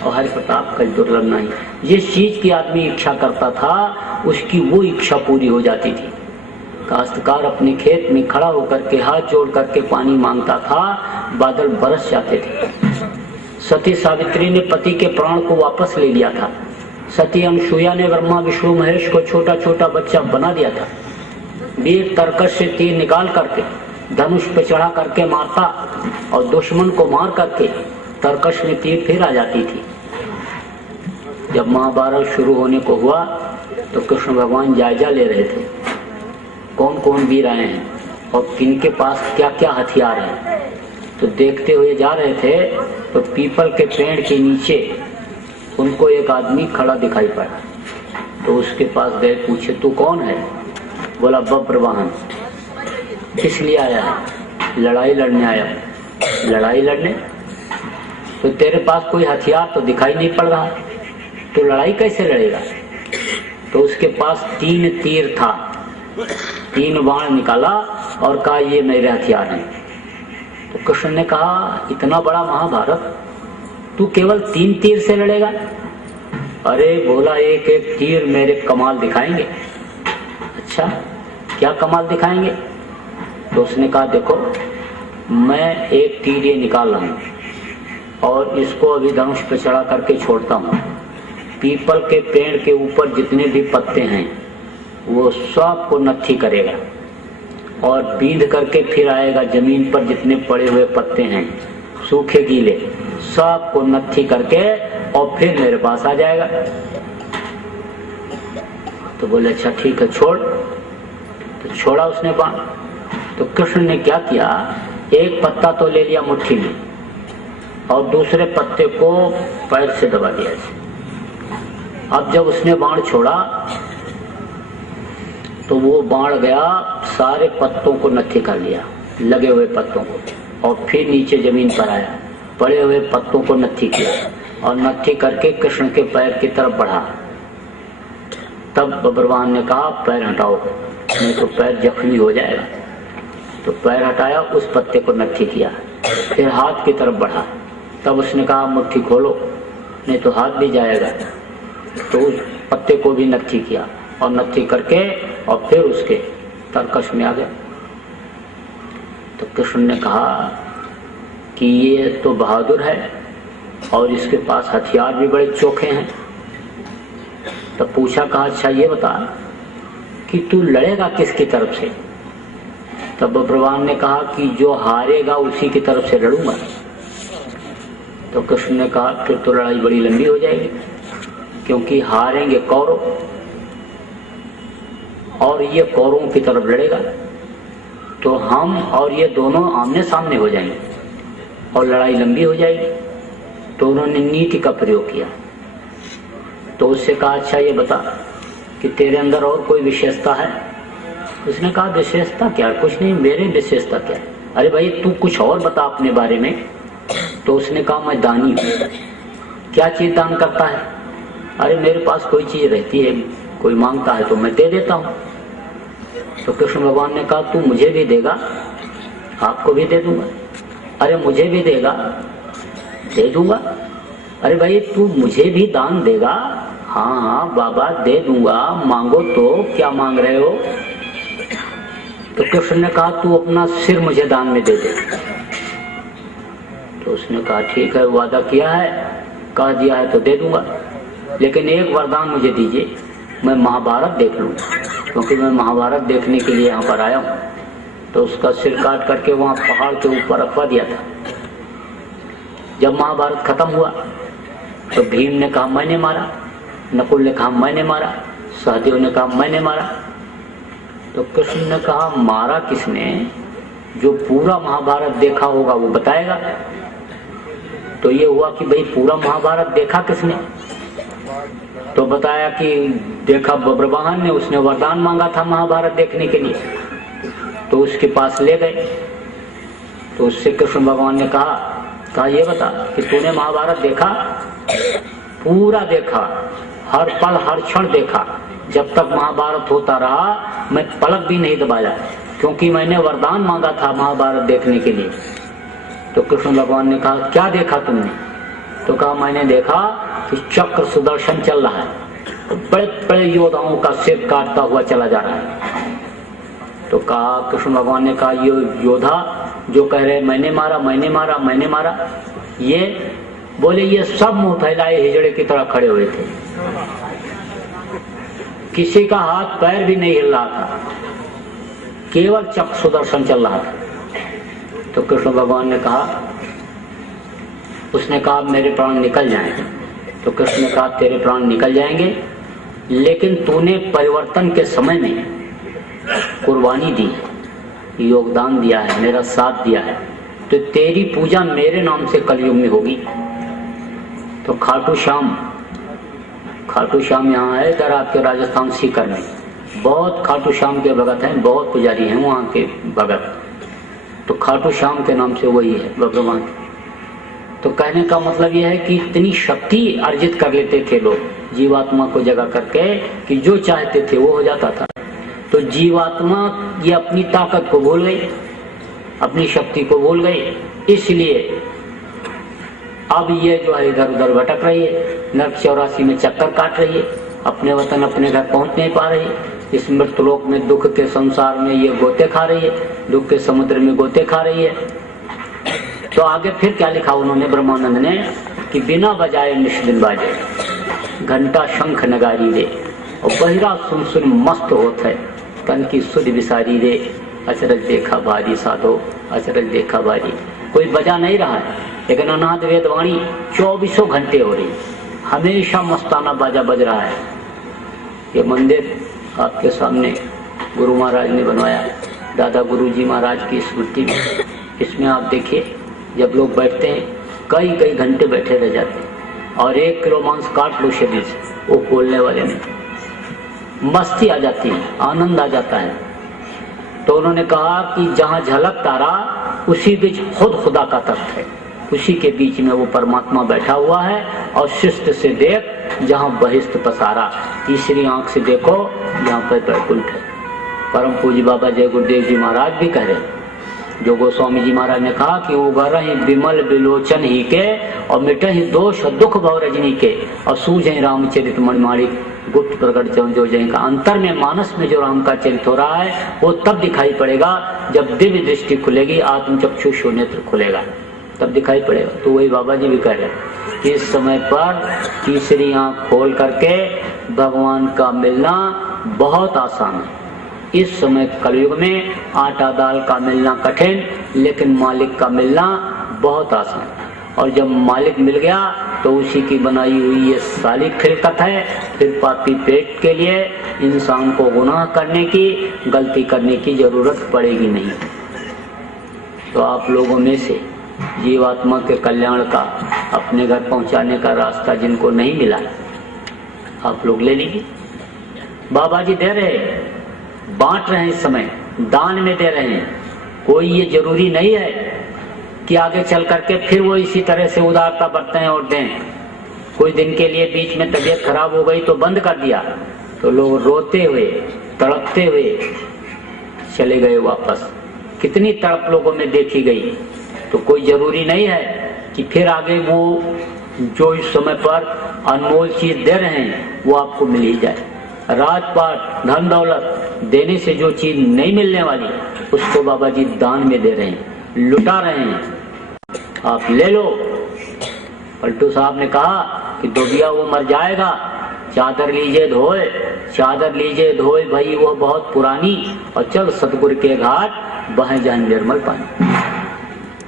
और हरि प्रताप का दुर्लभ नहीं, जिस चीज की आदमी इच्छा करता था उसकी वो इच्छा पूरी हो जाती थी। काश्तकार अपने खेत में खड़ा होकर के हाथ जोड़ करके पानी मांगता था, बादल बरस जाते थे। सती सावित्री ने पति के प्राण को वापस ले लिया था। सती अनसुईया ने ब्रह्मा विष्णु महेश को छोटा छोटा बच्चा बना दिया था। वीर तरकश से तीर निकाल करके धनुष पे चढ़ा करके मारता और दुश्मन को मार करके तरकश में तीर फिर आ जाती थी। जब महाभारत शुरू होने को हुआ तो कृष्ण भगवान जायजा ले रहे थे कौन कौन वीर आए हैं और किनके पास क्या क्या हथियार हैं। तो देखते हुए जा रहे थे तो पीपल के पेड़ के नीचे उनको एक आदमी खड़ा दिखाई पड़ा। तो उसके पास गए, पूछे तू कौन है? बोला बब्रवाहन। किस लिए आया है? लड़ाई लड़ने आया। लड़ाई लड़ने? तो तेरे पास कोई हथियार तो दिखाई नहीं पड़ रहा, तो लड़ाई कैसे लड़ेगा? तो उसके पास 3 तीर था, 3 बाण निकाला और कहा ये मेरे हथियार हैं। तो कृष्ण ने कहा इतना बड़ा महाभारत तू केवल 3 तीर से लड़ेगा? अरे बोला एक एक तीर मेरे कमाल दिखाएंगे। अच्छा क्या कमाल दिखाएंगे? तो उसने कहा देखो मैं एक तीर ये निकाल रहा हूं और इसको अभी धनुष पे चढ़ा करके छोड़ता हूं। पीपल के पेड़ के ऊपर जितने भी पत्ते हैं वो सब को नत्थी करेगा और बींध करके फिर आएगा जमीन पर जितने पड़े हुए पत्ते हैं सूखे गीले सब को नत्थी करके और फिर मेरे पास आ जाएगा। तो बोले अच्छा ठीक है छोड़। तो छोड़ा उसने बाण। तो कृष्ण ने क्या किया, एक पत्ता तो ले लिया मुट्ठी में और दूसरे पत्ते को पैर से दबा दिया। अब जब उसने बाण छोड़ा तो वो बाण गया सारे पत्तों को नत्थी कर लिया, लगे हुए पत्तों को, और फिर नीचे जमीन पर आया, पड़े हुए पत्तों को नत्थी किया और नत्थी करके कृष्ण के पैर की तरफ बढ़ा। तब बब्रवाहन ने कहा पैर हटाओ नहीं तो पैर जख्मी हो जाएगा। तो पैर हटाया, उस पत्ते को नत्थी किया, फिर हाथ की तरफ बढ़ा। तब उसने कहा मुट्ठी खोलो नहीं तो हाथ भी जाएगा। तो उस पत्ते को भी नत्थी किया और नत्थी करके और फिर उसके तरकश में आ गए। तो कृष्ण ने कहा कि ये तो बहादुर है और इसके पास हथियार भी बड़े चोखे हैं। तब पूछा, कहा अच्छा ये बता कि तू लड़ेगा किसकी तरफ से? तब बब्रवाहन ने कहा कि जो हारेगा उसी की तरफ से लड़ूंगा। तो कृष्ण ने कहा फिर तो लड़ाई बड़ी लंबी हो जाएगी, क्योंकि हारेंगे कौरव और ये कौरवों की तरफ लड़ेगा, तो हम और ये दोनों आमने सामने हो जाएंगे और लड़ाई लंबी हो जाएगी। तो उन्होंने नीति का प्रयोग किया। तो उससे कहा अच्छा ये बता कि तेरे अंदर और कोई विशेषता है? उसने कहा विशेषता क्या, कुछ नहीं, मेरे विशेषता क्या? अरे भाई तू कुछ और बता अपने बारे में। तो उसने कहा मैं दानी हूँ। क्या चीज दान करता है? अरे मेरे पास कोई चीज रहती है, कोई मांगता है तो मैं दे देता हूँ। तो कृष्ण भगवान ने कहा तू मुझे भी देगा? आपको भी दे दूंगा। अरे मुझे भी देगा? दे दूंगा। अरे भाई तू मुझे भी दान देगा? हाँ हाँ बाबा दे दूंगा, मांगो तो क्या मांग रहे हो? तो कृष्ण ने कहा तू अपना सिर मुझे दान में दे दे। तो उसने कहा ठीक है, वादा किया है, कह दिया है तो दे दूंगा, लेकिन एक वरदान मुझे दीजिए, मैं महाभारत देख लूं, क्योंकि मैं महाभारत देखने के लिए यहाँ पर आया हूँ। तो उसका सिर काट करके वहाँ पहाड़ के ऊपर रखवा दिया था। जब महाभारत खत्म हुआ तो भीम ने कहा मैंने मारा, नकुल ने कहा मैंने मारा, सहदेव ने कहा मैंने मारा। तो कृष्ण ने कहा मारा किसने? जो पूरा महाभारत देखा होगा वो बताएगा। तो ये हुआ कि भाई पूरा महाभारत देखा किसने? तो बताया कि देखा बब्रवाहन ने, उसने वरदान मांगा था महाभारत देखने के लिए। तो उसके पास ले गए। तो उससे कृष्ण भगवान ने कहा ये बता कि तूने महाभारत देखा? पूरा देखा, हर पल हर क्षण देखा, जब तक महाभारत होता रहा मैं पलक भी नहीं दबाया, क्योंकि मैंने वरदान मांगा था महाभारत देखने के लिए। तो कृष्ण भगवान ने कहा क्या देखा तुमने? तो कहा मैंने देखा कि चक्र सुदर्शन चल रहा है, तो बड़े बड़े योद्धाओं का सिर काटता हुआ चला जा रहा है। तो कहा कृष्ण भगवान ने कहा ये योद्धा जो कह रहे मैंने मारा मैंने मारा मैंने मारा, ये बोले ये सब मुंह फैलाए हिजड़े की तरह खड़े हुए थे, किसी का हाथ पैर भी नहीं हिल रहा था, केवल चक्र सुदर्शन चल रहा था। तो कृष्ण भगवान ने कहा, उसने कहा मेरे प्राण निकल जाएंगे। तो कृष्ण ने कहा तेरे प्राण निकल जाएंगे, लेकिन तूने परिवर्तन के समय में कुर्बानी दी, योगदान दिया है, मेरा साथ दिया है, तो तेरी पूजा मेरे नाम से कलयुग में होगी। तो खाटू श्याम यहाँ है इधर आपके राजस्थान सीकर में, बहुत खाटू श्याम के भगत हैं, बहुत पुजारी हैं वहाँ के भगत, तो खाटू श्याम के नाम से वही है भगवान। तो कहने का मतलब यह है कि इतनी शक्ति अर्जित कर लेते थे लोग जीवात्मा को जगा करके कि जो चाहते थे वो हो जाता था। तो जीवात्मा ये अपनी ताकत को भूल गई, अपनी शक्ति को भूल गई, इसलिए अब ये जो है इधर उधर भटक रही है, नरक 84 में चक्कर काट रही है, अपने वतन अपने घर पहुंच नहीं पा रही है, इस मृतलोक में दुख के संसार में ये गोते खा रही है, दुख के समुद्र में गोते खा रही है। तो आगे फिर क्या लिखा उन्होंने ब्रह्मानंद ने कि बिना बजाए निष्दिन बाजे, घंटा शंख नगारी दे, और बहिरा सुन सुन मस्त होत है, तन की सुध विसारी दे, अचरज देखा भारी साधो, अचरज देखा भारी। कोई बजा नहीं रहा है, लेकिन अनाद वेदवाणी 24 घंटे हो रही, हमेशा मस्ताना बाजा बज रहा है। ये मंदिर आपके सामने गुरु महाराज ने बनवाया, दादा गुरु जी महाराज की स्मृति में। इसमें आप देखिए जब लोग बैठते हैं कई कई घंटे बैठे रह जाते हैं, और 1 किलो मांस काट लो शरीर से, वो बोलने वाले में मस्ती आ जाती है, आनंद आ जाता है। तो उन्होंने कहा कि जहाँ झलक तारा उसी बीच खुद खुदा का तख्त है, उसी के बीच में वो परमात्मा बैठा हुआ है। और शिष्ट से देख जहाँ बहिष्ठ पसारा, तीसरी आंख से देखो जहाँ पर बैकुंठ है। परम पूज्य बाबा जय गुरुदेव जी महाराज भी कह रहे, जो गोस्वामी जी महाराज ने कहा कि उगर ही विमल विलोचन ही के, और मिटे ही दोष दुख भव रजनी के, और सूझे रामचरित मणिमाणिक गुप्त प्रकट जो जय का। अंतर में मानस में जो राम का चरित हो रहा है वो तब दिखाई पड़ेगा जब दिव्य दृष्टि खुलेगी, आत्मचक्षु नेत्र खुलेगा, तब दिखाई पड़ेगा। तो वही बाबा जी भी कह रहे हैं कि इस समय पर तीसरी आंख खोल करके भगवान का मिलना बहुत आसान है। इस समय कलयुग में आटा दाल का मिलना कठिन, लेकिन मालिक का मिलना बहुत आसान। और जब मालिक मिल गया तो उसी की बनाई हुई ये सारी खिलकत है। फिर पापी पेट के लिए इंसान को गुनाह करने की, गलती करने की जरूरत पड़ेगी नहीं। तो आप लोगों में से जीवात्मा के कल्याण का, अपने घर पहुंचाने का रास्ता जिनको नहीं मिला, आप लोग ले लीजिए। बाबा जी दे रहे, बांट रहे हैं, इस समय दान में दे रहे हैं। कोई ये जरूरी नहीं है कि आगे चल करके फिर वो इसी तरह से उदारता बरतें और दें। कोई दिन के लिए बीच में तबीयत खराब हो गई तो बंद कर दिया, तो लोग रोते हुए तड़पते हुए चले गए वापस। कितनी तड़प लोगों में देखी गई। तो कोई जरूरी नहीं है कि फिर आगे वो जो इस समय पर अनमोल चीज दे रहे हैं वो आपको मिल ही जाए। राजपाट धन दौलत देने से जो चीज नहीं मिलने वाली उसको बाबा जी दान में दे रहे हैं, लुटा रहे हैं। आप ले लो। पलटू साहब ने कहा कि डोबिया वो मर जाएगा, चादर लीजिए धोए, चादर लीजिए धोए भाई वो बहुत पुरानी, और चल सतगुरु के घाट बहे जाए निर्मल पानी।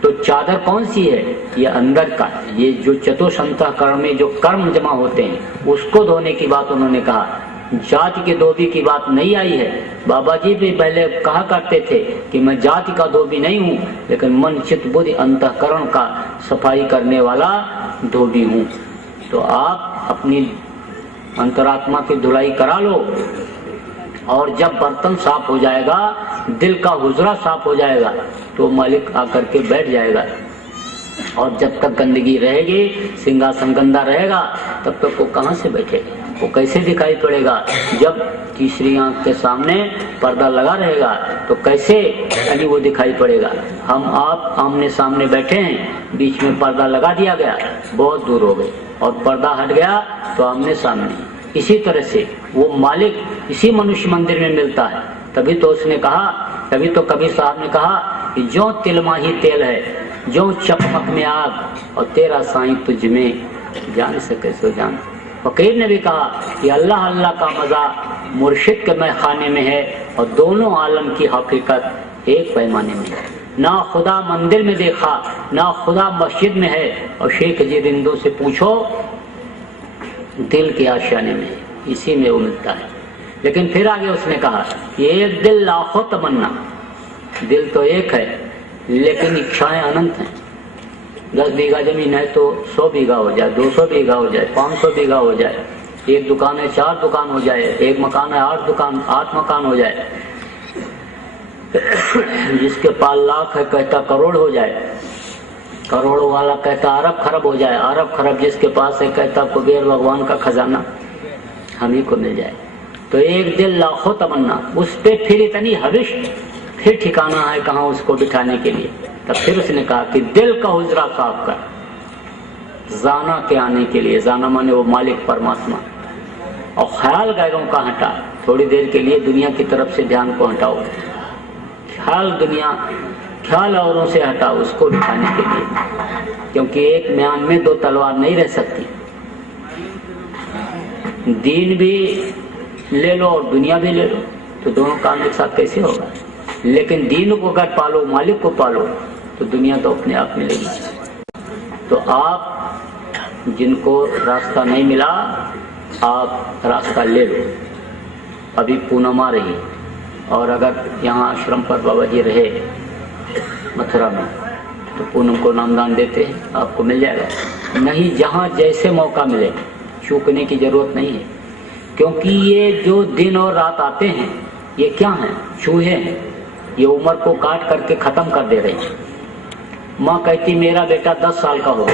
तो चादर कौन सी है? ये अंदर का, ये जो चतुष्अंतःकरण में जो कर्म जमा होते हैं उसको धोने की बात उन्होंने कहा। जाति के धोबी की बात नहीं आई है। बाबा जी भी पहले कहा करते थे कि मैं जाति का धोबी नहीं हूँ, लेकिन मन चित्त बुद्धि अंतःकरण का सफाई करने वाला धोबी हूँ। तो आप अपनी अंतरात्मा की धुलाई करा लो, और जब बर्तन साफ हो जाएगा, दिल का हुजरा साफ हो जाएगा, तो मालिक आकर के बैठ जाएगा। और जब तक गंदगी रहेगी, सिंहासन गंदा रहेगा, तब तक वो कहाँ से बैठेगा, वो कैसे दिखाई पड़ेगा। जब तीसरी आंख के सामने पर्दा लगा रहेगा तो कैसे यानी वो दिखाई पड़ेगा। हम आप आमने सामने बैठे हैं, बीच में पर्दा लगा दिया गया, बहुत दूर हो गए, और पर्दा हट गया तो आमने सामने। इसी तरह से वो मालिक इसी मनुष्य मंदिर में मिलता है। तभी तो उसने कहा, तभी तो कबीर साहब ने कहा कि जो तिलमा ही तेल है, जो चकमक में आग, और तेरा साईं तुझ में जान सके सो जान। फकीर ने भी कहा कि अल्लाह अल्लाह का मजा मुर्शिद के मैं खाने में है, और दोनों आलम की हकीकत एक पैमाने में है। ना खुदा मंदिर में देखा, ना खुदा मस्जिद में है, और शेख जी रिंदों से पूछो दिल के आशियाने में, इसी में वो मिलता है। लेकिन फिर आगे उसने कहा ये एक दिल लाखों तमन्ना, दिल तो एक है लेकिन इच्छाएं अनंत हैं। 10 बीघा जमीन है तो 100 बीघा हो जाए, 200 बीघा हो जाए, 500 बीघा हो जाए, एक दुकान है 4 दुकान हो जाए, एक मकान है 8 मकान हो जाए, जिसके पास लाख है कहता करोड़ हो जाए, करोड़ों वाला कहता अरब खरब हो जाए, अरब खरब जिसके पास है कहता कुबेर भगवान का खजाना हम ही को मिल जाए। तो एक दिल लाखों तमन्ना, उस पे फिर इतनी हविश, फिर ठिकाना है कहाँ उसको बिठाने के लिए। तब फिर उसने कहा कि दिल का हुजरा साफ कर, जाना के आने के लिए, जाना माने वो मालिक परमात्मा, और ख्याल गैरों का हटा, थोड़ी देर के लिए दुनिया की तरफ से ध्यान को हटाओ, ख्याल दुनिया, ख्याल औरों से हटाओ उसको बिठाने के लिए, क्योंकि एक म्यान में 2 तलवार नहीं रह सकती। दीन भी ले लो और दुनिया भी ले लो, तो दोनों काम एक साथ कैसे होगा। लेकिन दीन को अगर पालो, मालिक को पालो, तो दुनिया तो अपने आप मिलेगी। तो आप जिनको रास्ता नहीं मिला, आप रास्ता ले लो। अभी पूनम आ रही, और अगर यहाँ आश्रम पर बाबा जी रहे मथुरा में, तो पूनम को नामदान देते हैं, आपको मिल जाएगा। नहीं, जहाँ जैसे मौका मिले, चूकने की जरूरत नहीं है, क्योंकि ये जो दिन और रात आते हैं ये क्या हैं, चूहे हैं, ये उम्र को काट करके खत्म कर दे रहे हैं। माँ कहती मेरा बेटा 10 साल का हो,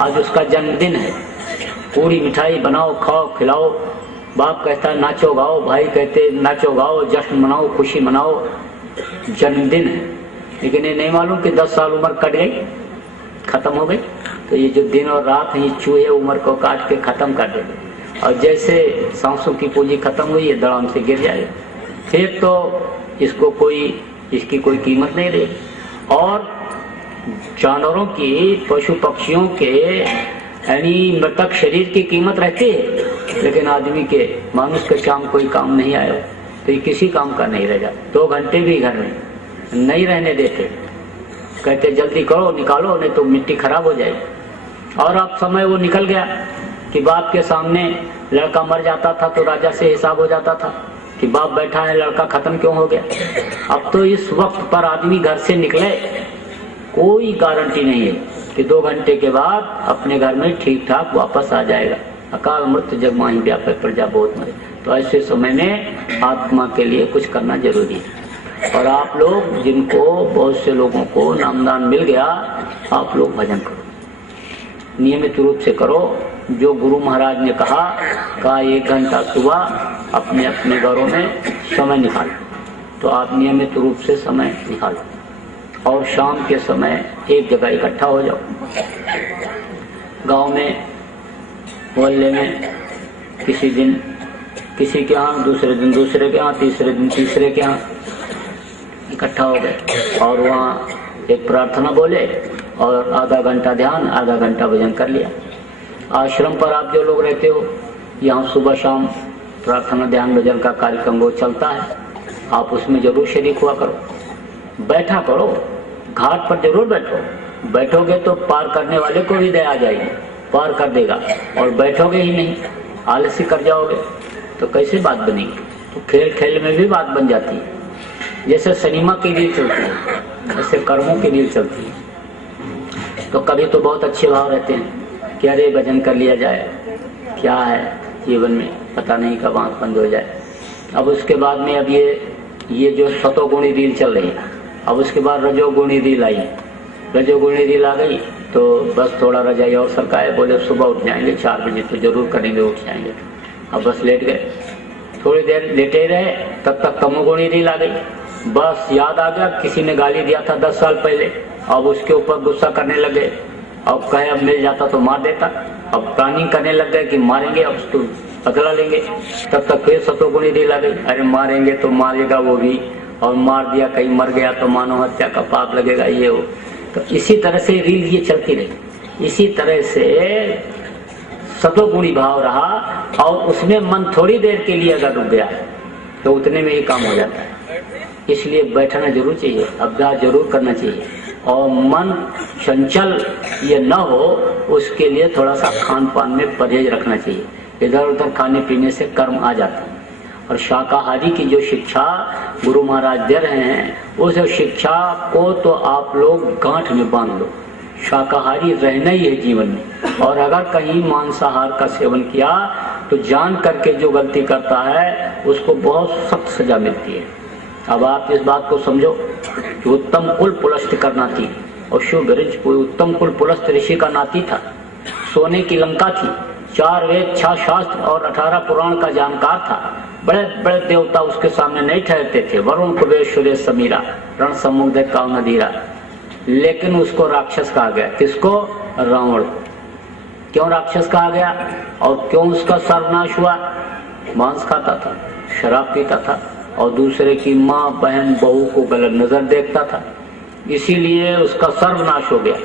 आज उसका जन्मदिन है, पूरी मिठाई बनाओ, खाओ, खिलाओ। बाप कहता नाचो गाओ, भाई कहते नाचो गाओ, जश्न मनाओ, खुशी मनाओ, जन्मदिन है। लेकिन ये नहीं मालूम कि 10 साल उम्र कट गई, खत्म हो गई। तो ये जो दिन और रात है, ये चूहे उम्र को काट के खत्म कर देते, और जैसे सांसों की पूंजी खत्म हुई है, दड़ाम से गिर जाएगा, फिर तो इसको कोई, इसकी कोई कीमत नहीं रही। और जानवरों की, पशु पक्षियों के यानी मृतक शरीर की कीमत रहती है, लेकिन आदमी के, मानुष के शाम कोई काम नहीं आया तो ये किसी काम का नहीं रह जाता। 2 घंटे भी घर में नहीं रहने देते, कहते जल्दी करो, निकालो, नहीं तो मिट्टी खराब हो जाएगी। और अब समय वो निकल गया कि बाप के सामने लड़का मर जाता था तो राजा से हिसाब हो जाता था कि बाप बैठा है, लड़का खत्म क्यों हो गया। अब तो इस वक्त पर आदमी घर से निकले, कोई गारंटी नहीं है कि 2 घंटे के बाद अपने घर में ठीक ठाक वापस आ जाएगा। अकाल मृत्यु जग माही व्यापक प्रजा बहुत मरे। तो ऐसे समय में आत्मा के लिए कुछ करना जरूरी है। और आप लोग जिनको, बहुत से लोगों को नामदान मिल गया, आप लोग भजन करो, नियमित रूप से करो। जो गुरु महाराज ने कहा 1 घंटा सुबह अपने अपने घरों में समय निकालो, तो आप नियमित रूप से समय निकालो, और शाम के समय एक जगह इकट्ठा हो जाओ। गांव में, मोहल्ले में, किसी दिन किसी के यहाँ, दूसरे दिन दूसरे के यहाँ, तीसरे दिन तीसरे के यहाँ इकट्ठा हो गए, और वहाँ एक प्रार्थना बोले, और आधा घंटा ध्यान, आधा घंटा भजन कर लिया। आश्रम पर आप जो लोग रहते हो, यहाँ सुबह शाम प्रार्थना ध्यान भजन का कार्यक्रम वो चलता है, आप उसमें जरूर शरीक हुआ करो, बैठा करो, घाट पर जरूर बैठो। बैठोगे तो पार करने वाले को भी दया आ जाएगी, पार कर देगा। और बैठोगे ही नहीं, आलसी कर जाओगे, तो कैसे बात बनेगी। तो खेल खेल में भी बात बन जाती है। जैसे सिनेमा की रील चलती है, ऐसे कर्मों की रील चलती है। तो कभी तो बहुत अच्छे भाव रहते हैं कि अरे भजन कर लिया जाए, क्या है जीवन में, पता नहीं कब आँख बंद हो जाए। अब उसके बाद में अब ये जो सतोगुणी रील चल रही है, अब उसके बाद रजोगुणी रील आई, रजोगुणी रील आ गई तो बस थोड़ा रजाई और सरकाए, बोले सुबह उठ जाएंगे 4 बजे तो जरूर करेंगे, उठ जाएंगे। अब बस लेट गए, थोड़ी देर लेटे रहे, तब तक तमोगुणी रील आ गई। बस याद आ गया किसी ने गाली दिया था 10 साल पहले, अब उसके ऊपर गुस्सा करने लगे। अब कहे अब मिल जाता तो मार देता, अब प्लानिंग करने लग गए कि मारेंगे, अब तो बदला लेंगे। तब तक फिर सतोगुणी रील आ गई, अरे मारेंगे तो मारेगा वो भी, और मार दिया कहीं मर गया तो मानव हत्या का पाप लगेगा, ये हो। तो इसी तरह से रील ये चलती रही। इसी तरह से सतोगुणी भाव रहा, और उसमें मन थोड़ी देर के लिए अगर रुक गया तो उतने में ही काम हो जाता है। इसलिए बैठना जरूर चाहिए, अभ्यास जरूर करना चाहिए, और मन चंचल ये न हो उसके लिए थोड़ा सा खान पान में परहेज रखना चाहिए। इधर उधर खाने पीने से कर्म आ जाता है। और शाकाहारी की जो शिक्षा गुरु महाराज दे रहे हैं, उस शिक्षा को तो आप लोग गांठ में बांध लो। शाकाहारी रहना ही है जीवन में, और अगर कहीं मांसाहार का सेवन किया तो जान करके जो गलती करता है उसको बहुत सख्त सजा मिलती है। अब आप इस बात को समझो कि उत्तम कुल पुलस्त का नाती, और शिव बिरज कोई उत्तम कुल पुलस्त ऋषि का नाती था। सोने की लंका थी, 4 वेद 6 शास्त्र और 18 पुराण का जानकार था। बड़े बड़े देवता उसके सामने नहीं ठहरते थे, वरुण कुबेर सूर्य समीरा, रण सम्मुख देख काव नदीरा। लेकिन उसको राक्षस कहा गया। किसको? रावण। क्यों राक्षस कहा गया और क्यों उसका सर्वनाश हुआ? मांस खाता था, शराब पीता था, और दूसरे की माँ बहन बहू को गलत नजर देखता था, इसीलिए उसका सर्वनाश हो गया।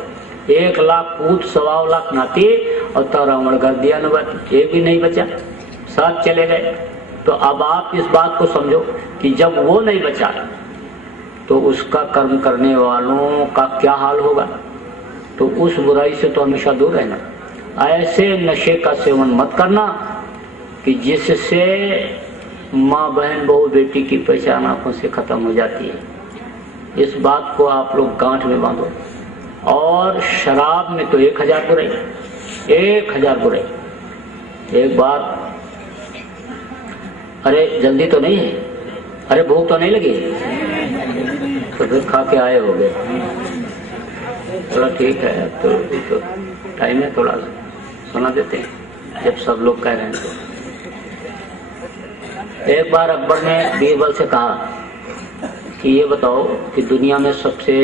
1 लाख पूत 1.25 लाख नाती, और तो रावण कर दिया न, एक भी नहीं बचा, सब चले गए। तो अब आप इस बात को समझो कि जब वो नहीं बचा तो उसका कर्म करने वालों का क्या हाल होगा। तो उस बुराई से तो हमेशा दूर रहना। ऐसे नशे का सेवन मत करना कि जिससे माँ बहन बहू बेटी की पहचान आंखों से खत्म हो जाती है। इस बात को आप लोग गांठ में बांधो। और शराब में तो 1000 बुराई, 1000 बुराई। एक बार, अरे जल्दी तो नहीं है, अरे भूख तो नहीं लगी, तो फिर खा के आए हो गए। थोड़ा ठीक है, तो टाइम है, थोड़ा सुना देते हैं जब सब लोग कह रहे हैं। तो एक बार अकबर ने बीरबल से कहा कि ये बताओ कि दुनिया में सबसे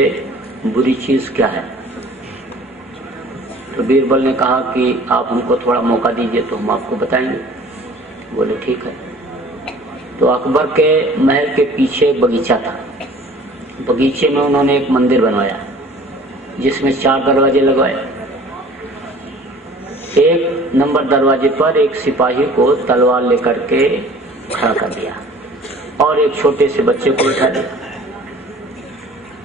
बुरी चीज क्या है। तो बीरबल ने कहा कि आप हमको थोड़ा मौका दीजिए तो हम आपको बताएंगे। बोले ठीक है। तो अकबर के महल के पीछे एक बगीचा था। बगीचे में उन्होंने एक मंदिर बनवाया जिसमें 4 दरवाजे लगवाए। 1 नंबर दरवाजे पर एक सिपाही को तलवार लेकर के खड़ा कर दिया और एक छोटे से बच्चे को बैठा दिया।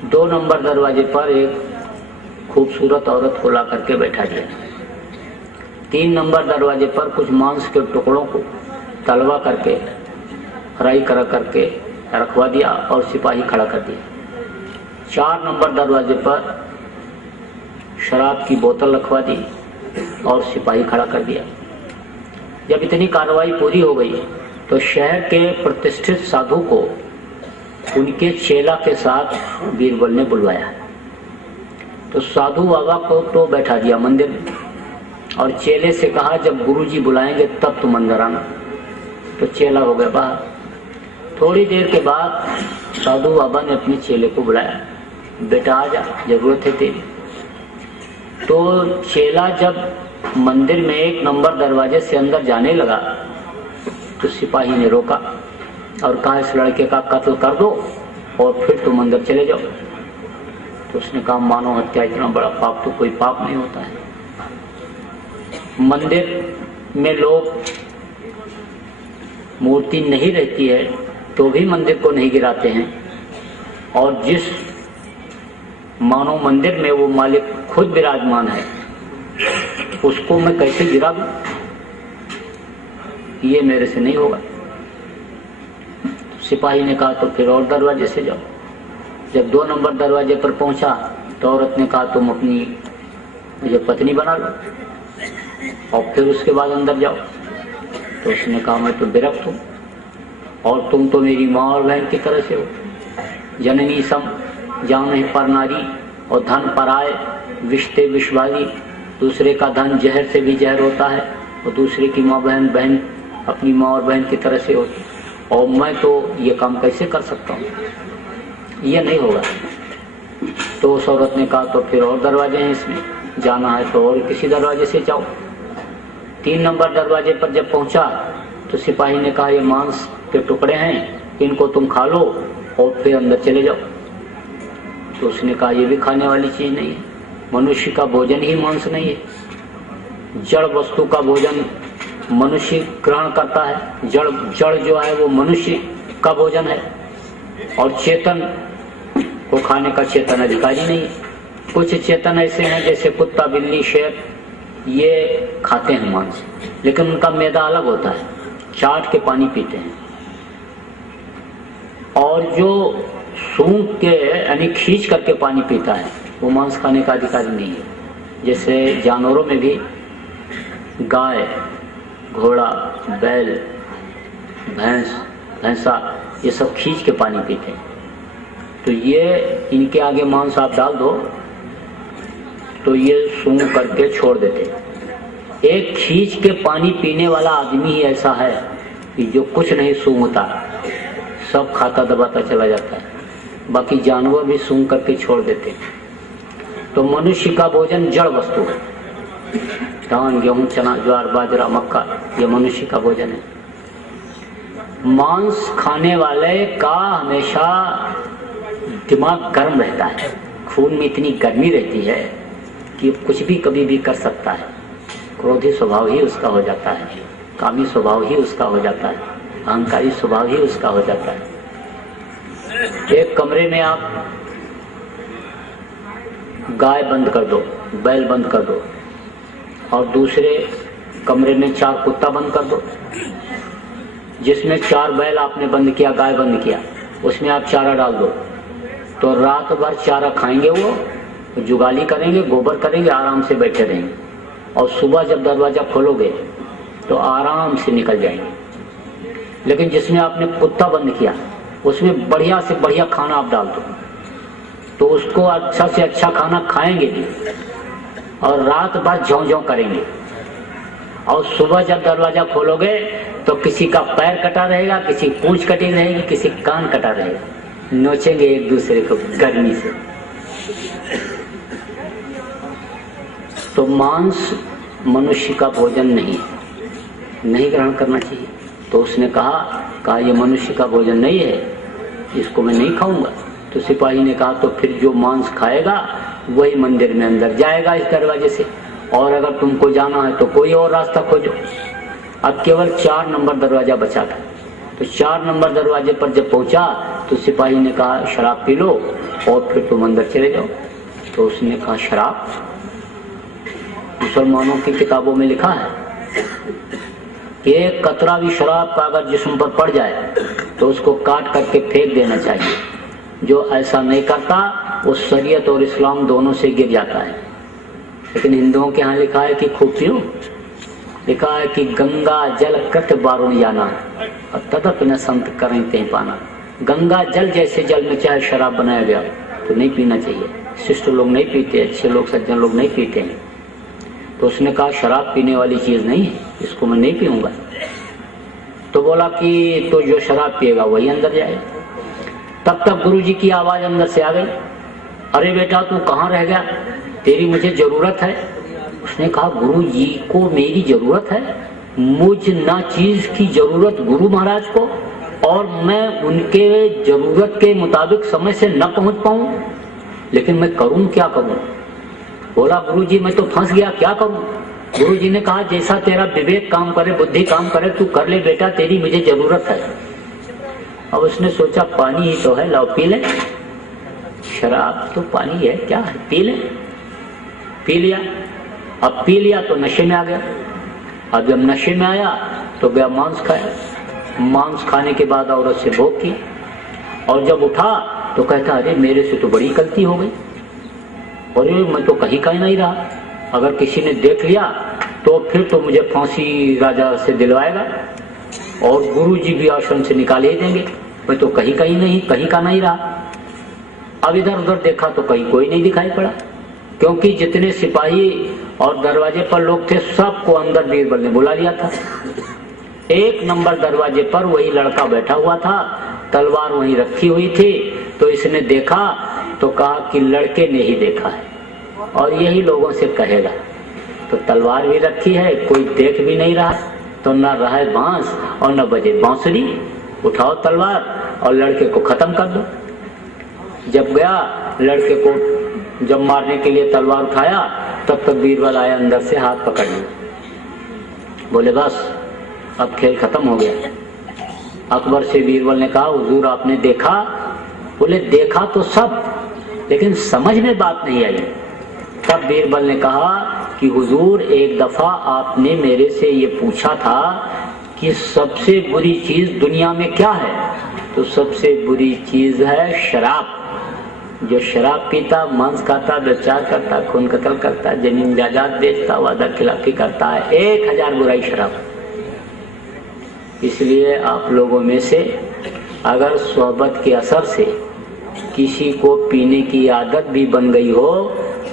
2 नंबर दरवाजे पर एक खूबसूरत औरत को ला करके बैठा दिया। 3 नंबर दरवाजे पर कुछ मांस के टुकड़ों को तलवा करके फ्राई करके रखवा दिया और सिपाही खड़ा कर दिया। 4 नंबर दरवाजे पर शराब की बोतल रखवा दी और सिपाही खड़ा कर दिया। जब इतनी कार्रवाई पूरी हो गई तो शहर के प्रतिष्ठित साधु को उनके चेला के साथ बीरबल ने बुलवाया। तो साधु बाबा को तो बैठा दिया मंदिर में और चेले से कहा जब गुरुजी बुलाएंगे तब तुम अंदर आना। तो चेला हो गया बाहर। थोड़ी देर के बाद साधु बाबा ने अपने चेले को बुलाया, बेटा आ जा, जरूरत है तेरी। तो चेला जब मंदिर में 1 नंबर दरवाजे से अंदर जाने लगा तो सिपाही ने रोका और कहा इस लड़के का कत्ल कर दो और फिर तुम अंदर चले जाओ। तो उसने कहा मानव हत्या इतना बड़ा पाप तो कोई पाप नहीं होता है। मंदिर में लोग मूर्ति नहीं रहती है तो भी मंदिर को नहीं गिराते हैं, और जिस मानव मंदिर में वो मालिक खुद विराजमान है उसको मैं कैसे गिरा दूं? ये मेरे से नहीं होगा। सिपाही ने कहा तो फिर और दरवाजे से जाओ। जब 2 नंबर दरवाजे पर पहुंचा तो औरत ने कहा तुम अपनी मुझे पत्नी बना लो और फिर उसके बाद अंदर जाओ। तो उसने कहा मैं तो विरक्त हूं और तुम तो मेरी माँ और बहन की तरह से हो। जननी सम जान पर नारी और धन पर आए विषते विष वाली, दूसरे का धन जहर से भी जहर होता है, और दूसरे की माँ बहन अपनी माँ और बहन की तरह से होती, और मैं तो ये काम कैसे कर सकता हूँ, ये नहीं होगा। तो उस औरत ने कहा तो फिर और दरवाजे हैं, इसमें जाना है तो और किसी दरवाजे से जाओ। 3 नंबर दरवाजे पर जब पहुंचा तो सिपाही ने कहा ये मांस के टुकड़े हैं, इनको तुम खा लो और फिर अंदर चले जाओ। तो उसने कहा ये भी खाने वाली चीज नहीं है, मनुष्य का भोजन ही मांस नहीं है। जड़ वस्तु का भोजन मनुष्य ग्रहण करता है, जड़ जो है वो मनुष्य का भोजन है, और चेतन को खाने का चेतन अधिकारी नहीं है। कुछ चेतन ऐसे हैं जैसे कुत्ता, बिल्ली, शेर, ये खाते हैं मांस, लेकिन उनका मैदा अलग होता है, चाट के पानी पीते हैं। और जो सूंघ के यानी खींच करके पानी पीता है वो मांस खाने का अधिकारी नहीं है। जैसे जानवरों में भी गाय, घोड़ा, बैल, भैंसा ये सब खींच के पानी पीते हैं। तो ये इनके आगे मांस आप डाल दो तो ये सूंघ करके छोड़ देते। एक खींच के पानी पीने वाला आदमी ही ऐसा है कि जो कुछ नहीं सूंघता, सब खाता दबाता चला जाता है, बाकी जानवर भी सूंघ करके छोड़ देते। तो मनुष्य का भोजन जड़ वस्तु है, धान, गेहूं, चना, ज्वार, बाजरा, मक्का, ये मनुष्य का भोजन है। मांस खाने वाले का हमेशा दिमाग गर्म रहता है, खून में इतनी गर्मी रहती है कि कुछ भी कभी भी कर सकता है। क्रोधी स्वभाव ही उसका हो जाता है, कामी स्वभाव ही उसका हो जाता है, अहंकारी स्वभाव ही उसका हो जाता है। एक कमरे में आप गाय बंद कर दो, बैल बंद कर दो, और दूसरे कमरे में 4 कुत्ता बंद कर दो। जिसमें 4 बैल आपने बंद किया, गाय बंद किया, उसमें आप चारा डाल दो, तो रात भर चारा खाएंगे, वो जुगाली करेंगे, गोबर करेंगे, आराम से बैठे रहेंगे, और सुबह जब दरवाजा खोलोगे तो आराम से निकल जाएंगे। लेकिन जिसमें आपने कुत्ता बंद किया उसमें बढ़िया से बढ़िया खाना आप डाल दो, तो उसको अच्छा से अच्छा खाना खाएंगे भी, और रात भर झों झों करेंगे, और सुबह जब दरवाजा खोलोगे तो किसी का पैर कटा रहेगा, किसी पूंछ कटी रहेगी, किसी कान कटा रहेगा, नोचेंगे एक दूसरे को गर्मी से। तो मांस मनुष्य का भोजन नहीं ग्रहण करना चाहिए। तो उसने कहा ये मनुष्य का भोजन नहीं है, इसको मैं नहीं खाऊंगा। तो सिपाही ने कहा तो फिर जो मांस खाएगा वही मंदिर में अंदर जाएगा इस दरवाजे से, और अगर तुमको जाना है तो कोई और रास्ता खोजो। अब केवल 4 नंबर दरवाजा बचा था। तो 4 नंबर दरवाजे पर जब पहुंचा तो सिपाही ने कहा शराब पी लो और फिर तुम अंदर चले जाओ। तो उसने कहा शराब? मुसलमानों की किताबों में लिखा है कि एक कतरा भी शराब का अगर जिस्म पर पड़ जाए तो उसको काट करके फेंक देना चाहिए। जो ऐसा नहीं करता वो शरीयत और इस्लाम दोनों से गिर जाता है। लेकिन हिंदुओं के यहाँ लिखा है कि खूब पियो, लिखा है कि गंगा जल कृत बारों जाना और तदप न संत करें ते पाना। गंगा जल जैसे जल में चाहे शराब बनाया गया तो नहीं पीना चाहिए। शिष्ट लोग नहीं पीते, अच्छे लोग सज्जन लोग नहीं पीते हैं। तो उसने कहा शराब पीने वाली चीज नहीं है, इसको मैं नहीं पीऊंगा। तो बोला कि तो जो शराब पिएगा वही अंदर जाए। तब तक गुरुजी की आवाज अंदर से आ गई, अरे बेटा तू कहाँ रह गया, तेरी मुझे जरूरत है। उसने कहा गुरु जी को मेरी जरूरत है? मुझ ना चीज की जरूरत गुरु महाराज को, और मैं उनके जरूरत के मुताबिक समय से न पहुंच पाऊं, लेकिन मैं करूं क्या करूं? बोला गुरु जी मैं तो फंस गया, क्या करूं? गुरु जी ने कहा जैसा तेरा विवेक काम करे, बुद्धि काम करे, तू कर ले बेटा, तेरी मुझे जरूरत है। अब उसने सोचा पानी ही तो है, लाओ पी ले। शराब तो पानी है, क्या है, पी ले। पी लिया। अब पी लिया तो नशे में आ गया। अब जब नशे में आया तो गया मांस खाया। मांस खाने के बाद औरत से भोग की, और जब उठा तो कहता अरे मेरे से तो बड़ी गलती हो गई, अरे मैं तो कहीं का ही नहीं रहा, अगर किसी ने देख लिया तो फिर तो मुझे फांसी राजा से दिलवाएगा और गुरुजी भी आश्रम से निकाल ही देंगे, मैं तो कहीं का नहीं रहा। अब इधर उधर देखा तो कहीं कोई नहीं दिखाई पड़ा। क्योंकि जितने सिपाही और दरवाजे पर लोग थे सबको अंदर बीरबल ने बुला लिया था। 1 नंबर दरवाजे पर वही लड़का बैठा हुआ था, तलवार वहीं रखी हुई थी। तो इसने देखा तो कहा कि लड़के ने ही देखा है और यही लोगों से कहेगा। तो तलवार भी रखी है, कोई देख भी नहीं रहा, तो न रहे बांस और न बजे बांसुरी, उठाओ तलवार और लड़के को खत्म कर दो। जब गया लड़के को जब मारने के लिए तलवार उठाया, तब तक बीरबल आया अंदर से हाथ पकड़ लिया। बोले बस अब खेल खत्म हो गया। अकबर से बीरबल ने कहा हुजूर आपने देखा? बोले देखा तो सब, लेकिन समझ में बात नहीं आई। तब बीरबल ने कहा कि हुजूर एक दफा आपने मेरे से ये पूछा था कि सबसे बुरी चीज दुनिया में क्या है, तो सबसे बुरी चीज है शराब। जो शराब पीता, मांस खाता, व्यभिचार करता, खून कत्ल करता, जमीन जायदाद बेचता, वादा खिलाफी करता है, 1000 बुराई शराब। इसलिए आप लोगों में से अगर सोहबत के असर से किसी को पीने की आदत भी बन गई हो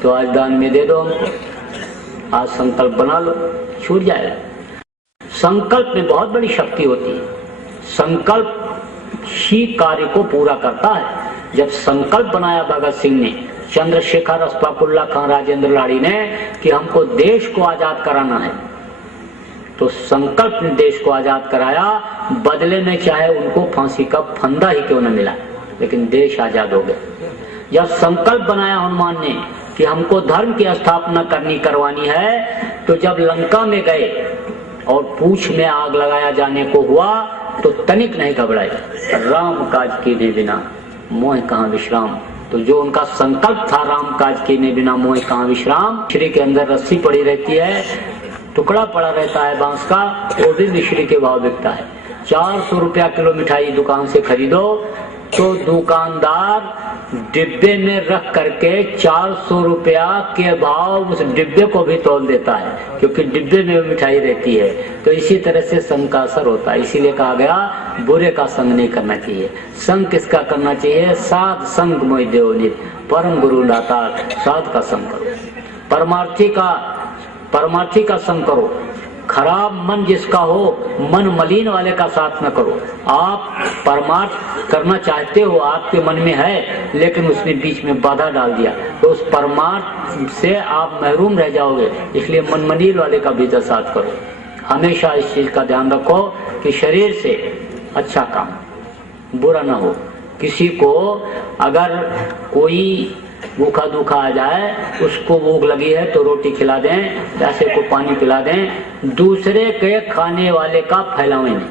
तो आज दान में दे दो हमको, आज संकल्प बना लो, छूट जाएगा। संकल्प में बहुत बड़ी शक्ति होती है। संकल्प ही कार्य को पूरा करता है। जब संकल्प बनाया भगत सिंह ने, चंद्रशेखर, अशफाकुल्लाह खां, राजेंद्र लाड़ी ने कि हमको देश को आजाद कराना है, तो संकल्प ने देश को आजाद कराया। बदले में चाहे उनको फांसी का फंदा ही क्यों न मिला, लेकिन देश आजाद हो गया। जब संकल्प बनाया हनुमान ने कि हमको धर्म की स्थापना करवानी है, तो जब लंका में गए और पूंछ में आग लगाया जाने को हुआ तो तनिक नहीं घबराए। राम काज कीने बिना मोह कहाँ विश्राम। तो जो उनका संकल्प था राम काज कीने बिना मोह कहाँ विश्राम, मिश्री के अंदर रस्सी पड़ी रहती है, टुकड़ा पड़ा रहता है बांस का, वो भी मिश्री के भाव बिकता है। 400 रुपया किलो मिठाई दुकान से खरीदो तो दुकानदार डिब्बे में रख करके 400 रुपया के भाव उस डिब्बे को भी तोल देता है, क्योंकि डिब्बे में मिठाई रहती है। तो इसी तरह से संग का असर होता है। इसीलिए कहा गया बुरे का संग नहीं करना चाहिए। संग किसका करना चाहिए? साध संग मोहि देव नित, परम गुरु दाता, साध का संग करो, परमार्थी का संग करो। खराब मन जिसका हो, मन मलिन वाले का साथ न करो। आप परमार्थ करना चाहते हो, आपके मन में है, लेकिन उसने बीच में बाधा डाल दिया, तो उस परमार्थ से आप महरूम रह जाओगे। इसलिए मन मलिन वाले का भी साथ करो। हमेशा इस चीज का ध्यान रखो कि शरीर से अच्छा काम बुरा ना हो। किसी को अगर कोई भूखा दुखा आ जाए, उसको भूख लगी है तो रोटी खिला दें, प्यासे को पानी पिला दें, दूसरे के खाने वाले का फैलावे नहीं।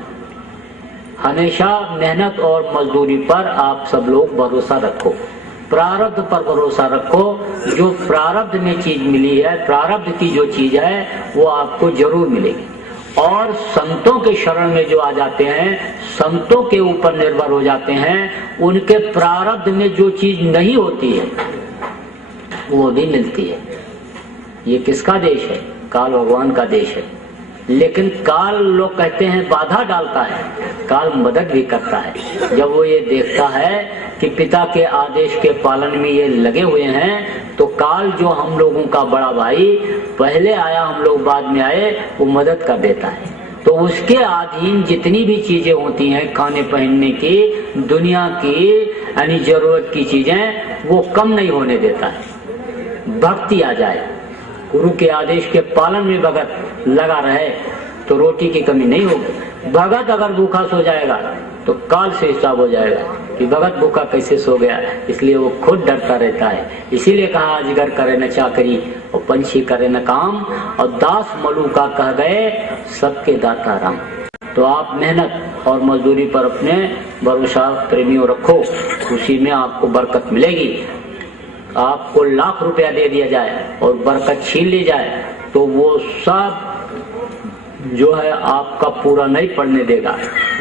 हमेशा मेहनत और मजदूरी पर आप सब लोग भरोसा रखो, प्रारब्ध पर भरोसा रखो। जो प्रारब्ध में चीज मिली है, प्रारब्ध की जो चीज है वो आपको जरूर मिलेगी। और संतों के शरण में जो आ जाते हैं, संतों के ऊपर निर्भर हो जाते हैं, उनके प्रारब्ध में जो चीज नहीं होती है वो भी मिलती है। ये किसका देश है? काल भगवान का देश है। लेकिन काल लोग कहते हैं बाधा डालता है, काल मदद भी करता है। जब वो ये देखता है कि पिता के आदेश के पालन में ये लगे हुए हैं, तो काल जो हम लोगों का बड़ा भाई पहले आया, हम लोग बाद में आए, वो मदद कर देता है। तो उसके अधीन जितनी भी चीजें होती हैं, खाने पहनने की, दुनिया की यानी जरूरत की चीजें, वो कम नहीं होने देता है। भक्ति आ जाए, गुरु के आदेश के पालन में भगत लगा रहे तो रोटी की कमी नहीं होगी। भगत अगर भूखा सो जाएगा तो काल से हिसाब हो जाएगा कि भगत भूखा कैसे सो गया। इसलिए वो खुद डरता रहता है। इसीलिए कहा अजगर करे न चाकरी और पंछी करे न काम, और दास मलू का कह गए सबके दाता राम। तो आप मेहनत और मजदूरी पर अपने भरोसा प्रेमियों रखो, उसी में आपको बरकत मिलेगी। आपको लाख रुपया दे दिया जाए और बरकत छीन ली जाए तो वो सब जो है आपका पूरा नहीं पड़ने देगा।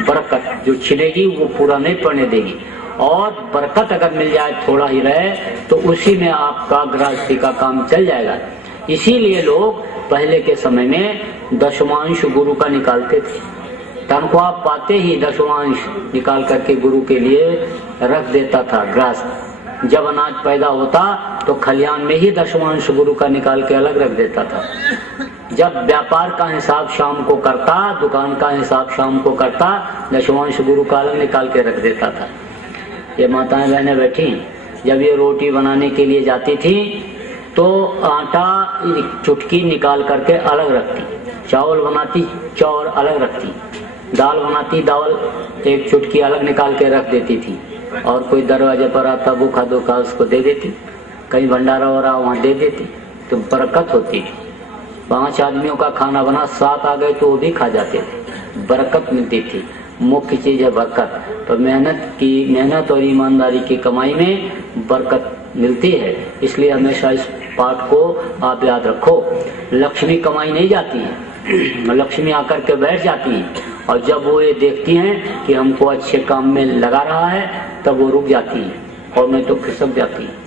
बरकत जो छिनेगी वो पूरा नहीं पड़ने देगी। और बरकत अगर मिल जाए, थोड़ा ही रहे, तो उसी में आपका गृहस्थी का काम चल जाएगा। इसीलिए लोग पहले के समय में दशमांश गुरु का निकालते थे। तनख्वाह पाते ही दशमांश निकाल करके गुरु के लिए रख देता था गृहस्थ। जब अनाज पैदा होता तो खलियान में ही दशमांश गुरु का निकाल के अलग रख देता था। जब व्यापार का हिसाब शाम को करता, दुकान का हिसाब शाम को करता, दशमांश गुरु का अलग निकाल के रख देता था। ये माताएं बहनें बैठी, जब ये रोटी बनाने के लिए जाती थी तो आटा चुटकी निकाल करके अलग रखती, चावल बनाती चावल अलग रखती, दाल बनाती दाल एक चुटकी अलग निकाल के रख देती थी। और कोई दरवाजे पर आता भूखा धोखा उसको दे देती, कहीं भंडारा हो रहा वहाँ दे देती, तो बरकत होती थी। 5 आदमियों का खाना बना, 7 आ गए तो वो भी खा जाते थे, बरकत मिलती थी। मुख्य चीज है बरकत। तो मेहनत और ईमानदारी की कमाई में बरकत मिलती है, इसलिए हमेशा इस पाठ को आप याद रखो। लक्ष्मी कमाई नहीं जाती है, लक्ष्मी आकर के बैठ जाती है, और जब वो ये देखती हैं कि हमको अच्छे काम में लगा रहा है तब वो रुक जाती है, और नहीं तो खिसक जाती है।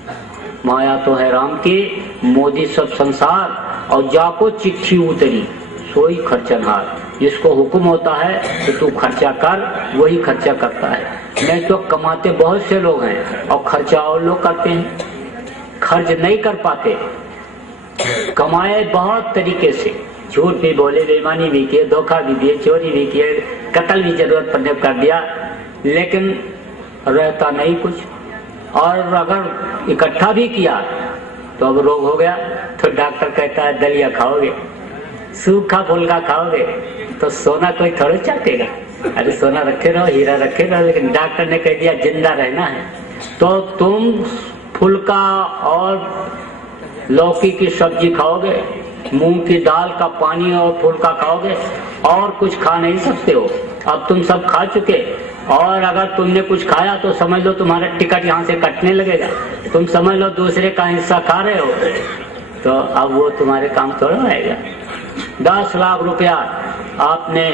माया तो है राम की, मोदी सब संसार, और जाको चिट्ठी उतरी सोई खर्चनहार। जिसको हुक्म होता है कि तू खर्चा कर, वही खर्चा करता है। नहीं तो कमाते बहुत से लोग हैं और खर्चा और लोग करते हैं, खर्च नहीं कर पाते। कमाए बहुत तरीके से, झूठ भी बोले, बेईमानी भी किए, धोखा भी दिए, चोरी भी किए, कत्ल भी जरूरत पड़ने कर दिया, लेकिन रहता नहीं कुछ। और अगर इकट्ठा भी किया तो अब रोग हो गया तो डॉक्टर कहता है दलिया खाओगे, सूखा फुल्का खाओगे तो सोना कोई थोड़ा चाटेगा। अरे सोना रखे रहो, हीरा रखे रहो, लेकिन डॉक्टर ने कह दिया जिंदा रहना है तो तुम फुल्का और लौकी की सब्जी खाओगे, मूंग की दाल का पानी और फुल्का खाओगे, और कुछ खा नहीं सकते हो। अब तुम सब खा चुके, और अगर तुमने कुछ खाया तो समझ लो तुम्हारा टिकट यहाँ से कटने लगेगा। तुम समझ लो दूसरे का हिस्सा खा रहे हो, तो अब वो तुम्हारे काम थोड़ा आएगा। 10 लाख रुपया आपने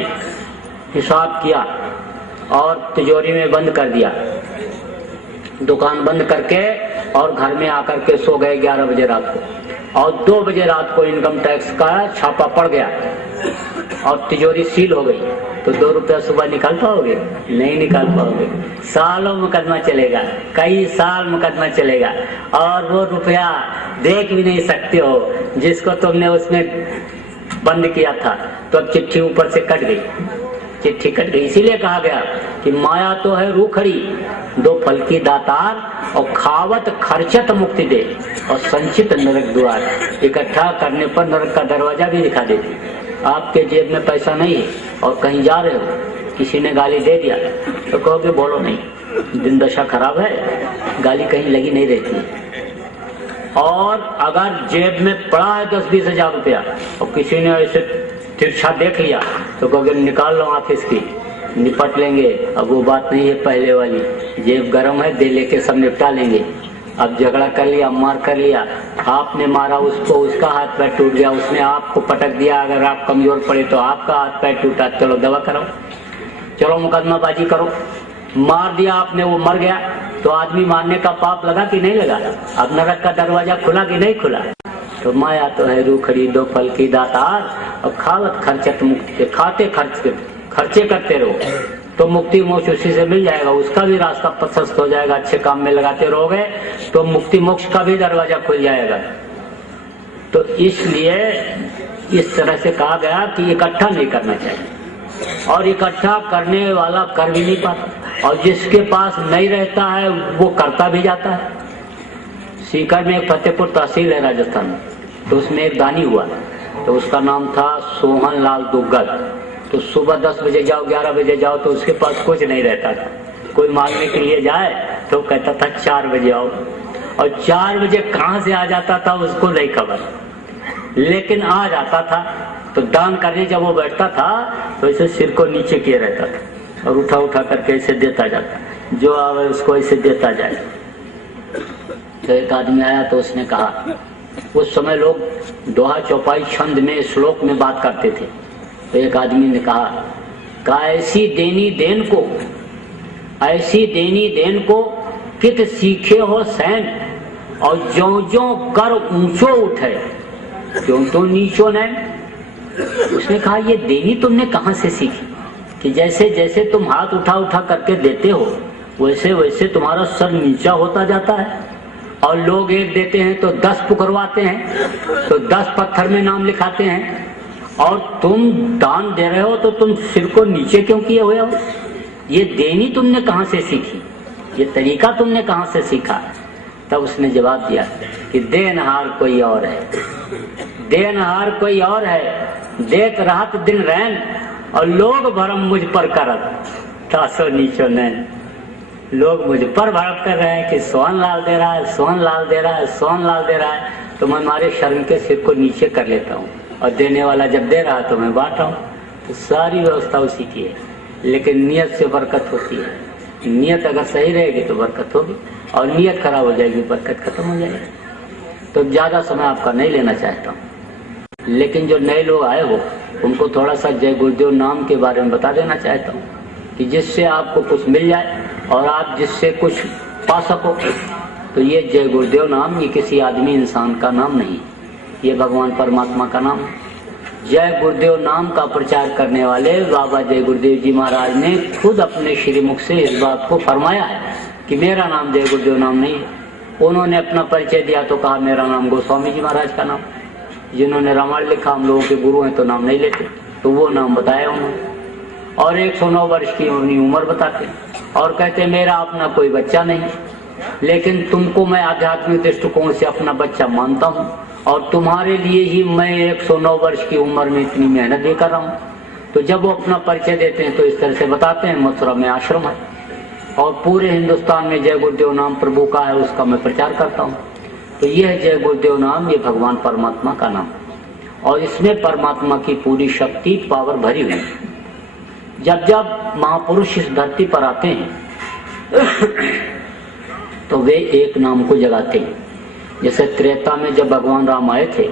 हिसाब किया और तिजोरी में बंद कर दिया, दुकान बंद करके, और घर में आकर के सो गए 11 बजे रात को, और 2 बजे रात को इनकम टैक्स का छापा पड़ गया और तिजोरी सील हो गई, तो 2 रुपया सुबह निकाल पाओगे? नहीं निकाल पाओगे। सालों मुकदमा चलेगा, कई साल मुकदमा चलेगा, और वो रुपया देख भी नहीं सकते हो जिसको तुमने उसमें बंद किया था। तो अब चिट्ठी ऊपर से कट गई, चिट्ठी कट गई। इसीलिए कहा गया कि माया तो है रूखड़ी, 2 फल की दातार, और खावत खर्चत मुक्ति दे, और संचित नरक द्वार। इकट्ठा करने पर नरक का दरवाजा भी दिखा देती। आपके जेब में पैसा नहीं है और कहीं जा रहे हो, किसी ने गाली दे दिया तो कहोगे बोलो नहीं, दिन दशा खराब है, गाली कहीं लगी नहीं रहती है। और अगर जेब में पड़ा है 10-20 हजार रुपया और किसी ने ऐसे तिरछा देख लिया तो कहोगे निकाल लो ऑफिस की, निपट लेंगे। अब वो बात नहीं है पहले वाली, जेब गर्म है, दे लेके सब निपटा लेंगे। अब झगड़ा कर लिया, मार कर लिया, आपने मारा उसको, उसका हाथ पैर टूट गया, उसने आपको पटक दिया, अगर आप कमजोर पड़े तो आपका हाथ पैर टूटा, चलो दवा कराओ, चलो मुकदमाबाजी करो। मार दिया आपने, वो मर गया, तो आदमी मारने का पाप लगा कि नहीं लगा? अब नरक का दरवाजा खुला कि नहीं खुला? तो माया तो है रूखड़ी, 2 फल की दातार, और खावत खर्चत मुक्ति, खाते खर्चे करते रहो तो मुक्ति मोक्ष उसी से मिल जाएगा। उसका भी रास्ता प्रशस्त हो जाएगा, अच्छे काम में लगाते रहोगे तो मुक्ति मोक्ष का भी दरवाजा खुल जाएगा। तो इसलिए इस तरह से कहा गया कि इकट्ठा नहीं करना चाहिए, और इकट्ठा करने वाला कर भी नहीं पाता, और जिसके पास नहीं रहता है वो करता भी जाता है। सीकर में एक फतेहपुर तहसील है राजस्थान में, तो उसमें एक दानी हुआ, तो उसका नाम था सोहन लाल दुग्गल। तो सुबह 10 बजे जाओ, 11 बजे जाओ, तो उसके पास कुछ नहीं रहता था। कोई मांगने के लिए जाए तो कहता था 4 बजे आओ, और 4 बजे कहाँ से आ जाता था उसको नहीं खबर, लेकिन आ जाता था। तो दान करने जब वो बैठता था तो ऐसे सिर को नीचे किए रहता था, और उठा उठा करके ऐसे देता जाता, जो आवे उसको ऐसे देता जाए। तो एक आदमी आया तो उसने कहा, उस समय लोग दोहा चौपाई छंद में, श्लोक में बात करते थे। तो एक आदमी ने कहा, ऐसी देनी देन को, ऐसी देनी देन को कित सीखे हो सैन, और ज्यों ज्यों कर ऊंचो उठे क्यों तो नीचो नैन। उसने कहा ये देनी तुमने कहाँ से सीखी कि जैसे जैसे तुम हाथ उठा उठा करके देते हो वैसे वैसे तुम्हारा सर नीचा होता जाता है, और लोग एक देते हैं तो 10 पुकरवाते हैं, तो 10 पत्थर में नाम लिखाते हैं। और तुम दान दे रहे हो तो तुम सिर को नीचे क्यों किए हुए हो? ये देनी तुमने कहां से सीखी? ये तरीका तुमने कहां से सीखा? तब उसने जवाब दिया कि देनहार कोई और है, देनहार कोई और है, देत रात दिन रैन और लोग भरम मुझ पर करत तासो नीचो नैन। लोग मुझ पर भड़क कर रहे हैं कि सोहन लाल दे रहा है, सोहन लाल दे रहा है, सोहन लाल दे रहा है, तो मैं हमारे शर्म के सिर को नीचे कर लेता हूँ और देने वाला जब दे रहा है तो मैं बांट रहा हूँ। तो सारी व्यवस्था उसी की है, लेकिन नियत से बरकत होती है। नियत अगर सही रहेगी तो बरकत होगी, और नियत खराब हो जाएगी बरकत खत्म हो जाएगी। तो ज्यादा समय आपका नहीं लेना चाहता हूँ, लेकिन जो नए लोग आए हो उनको थोड़ा सा जय गुरुदेव नाम के बारे में बता देना चाहता हूँ कि जिससे आपको कुछ मिल जाए और आप जिससे कुछ पा सको। तो ये जय गुरुदेव नाम ये किसी आदमी इंसान का नाम नहीं, ये भगवान परमात्मा का नाम है। जय गुरुदेव नाम का प्रचार करने वाले बाबा जय गुरुदेव जी महाराज ने खुद अपने श्रीमुख से इस बात को फरमाया है कि मेरा नाम जय गुरुदेव नाम नहीं है। उन्होंने अपना परिचय दिया तो कहा मेरा नाम गोस्वामी जी महाराज का नाम। जिन्होंने रामायण लिखा हम लोगों के गुरु हैं तो नाम नहीं लेते, तो वो नाम बताया उन्होंने। और 109 वर्ष की अपनी उम्र बताते और कहते मेरा अपना कोई बच्चा नहीं, लेकिन तुमको मैं आध्यात्मिक दृष्टिकोण से अपना बच्चा मानता हूँ और तुम्हारे लिए ही मैं 109 वर्ष की उम्र में इतनी मेहनत भी कर रहा हूँ। तो जब वो अपना परिचय देते हैं तो इस तरह से बताते हैं मथुरा में आश्रम है और पूरे हिंदुस्तान में जय गुरुदेव नाम प्रभु का है, उसका मैं प्रचार करता हूँ। तो यह जय गुरुदेव नाम ये भगवान परमात्मा का नाम और इसमें परमात्मा की पूरी शक्ति पावर भरी हुई है। जब जब महापुरुष इस धरती पर आते हैं तो वे एक नाम को जगाते हैं। जैसे त्रेता में जब भगवान राम आए थे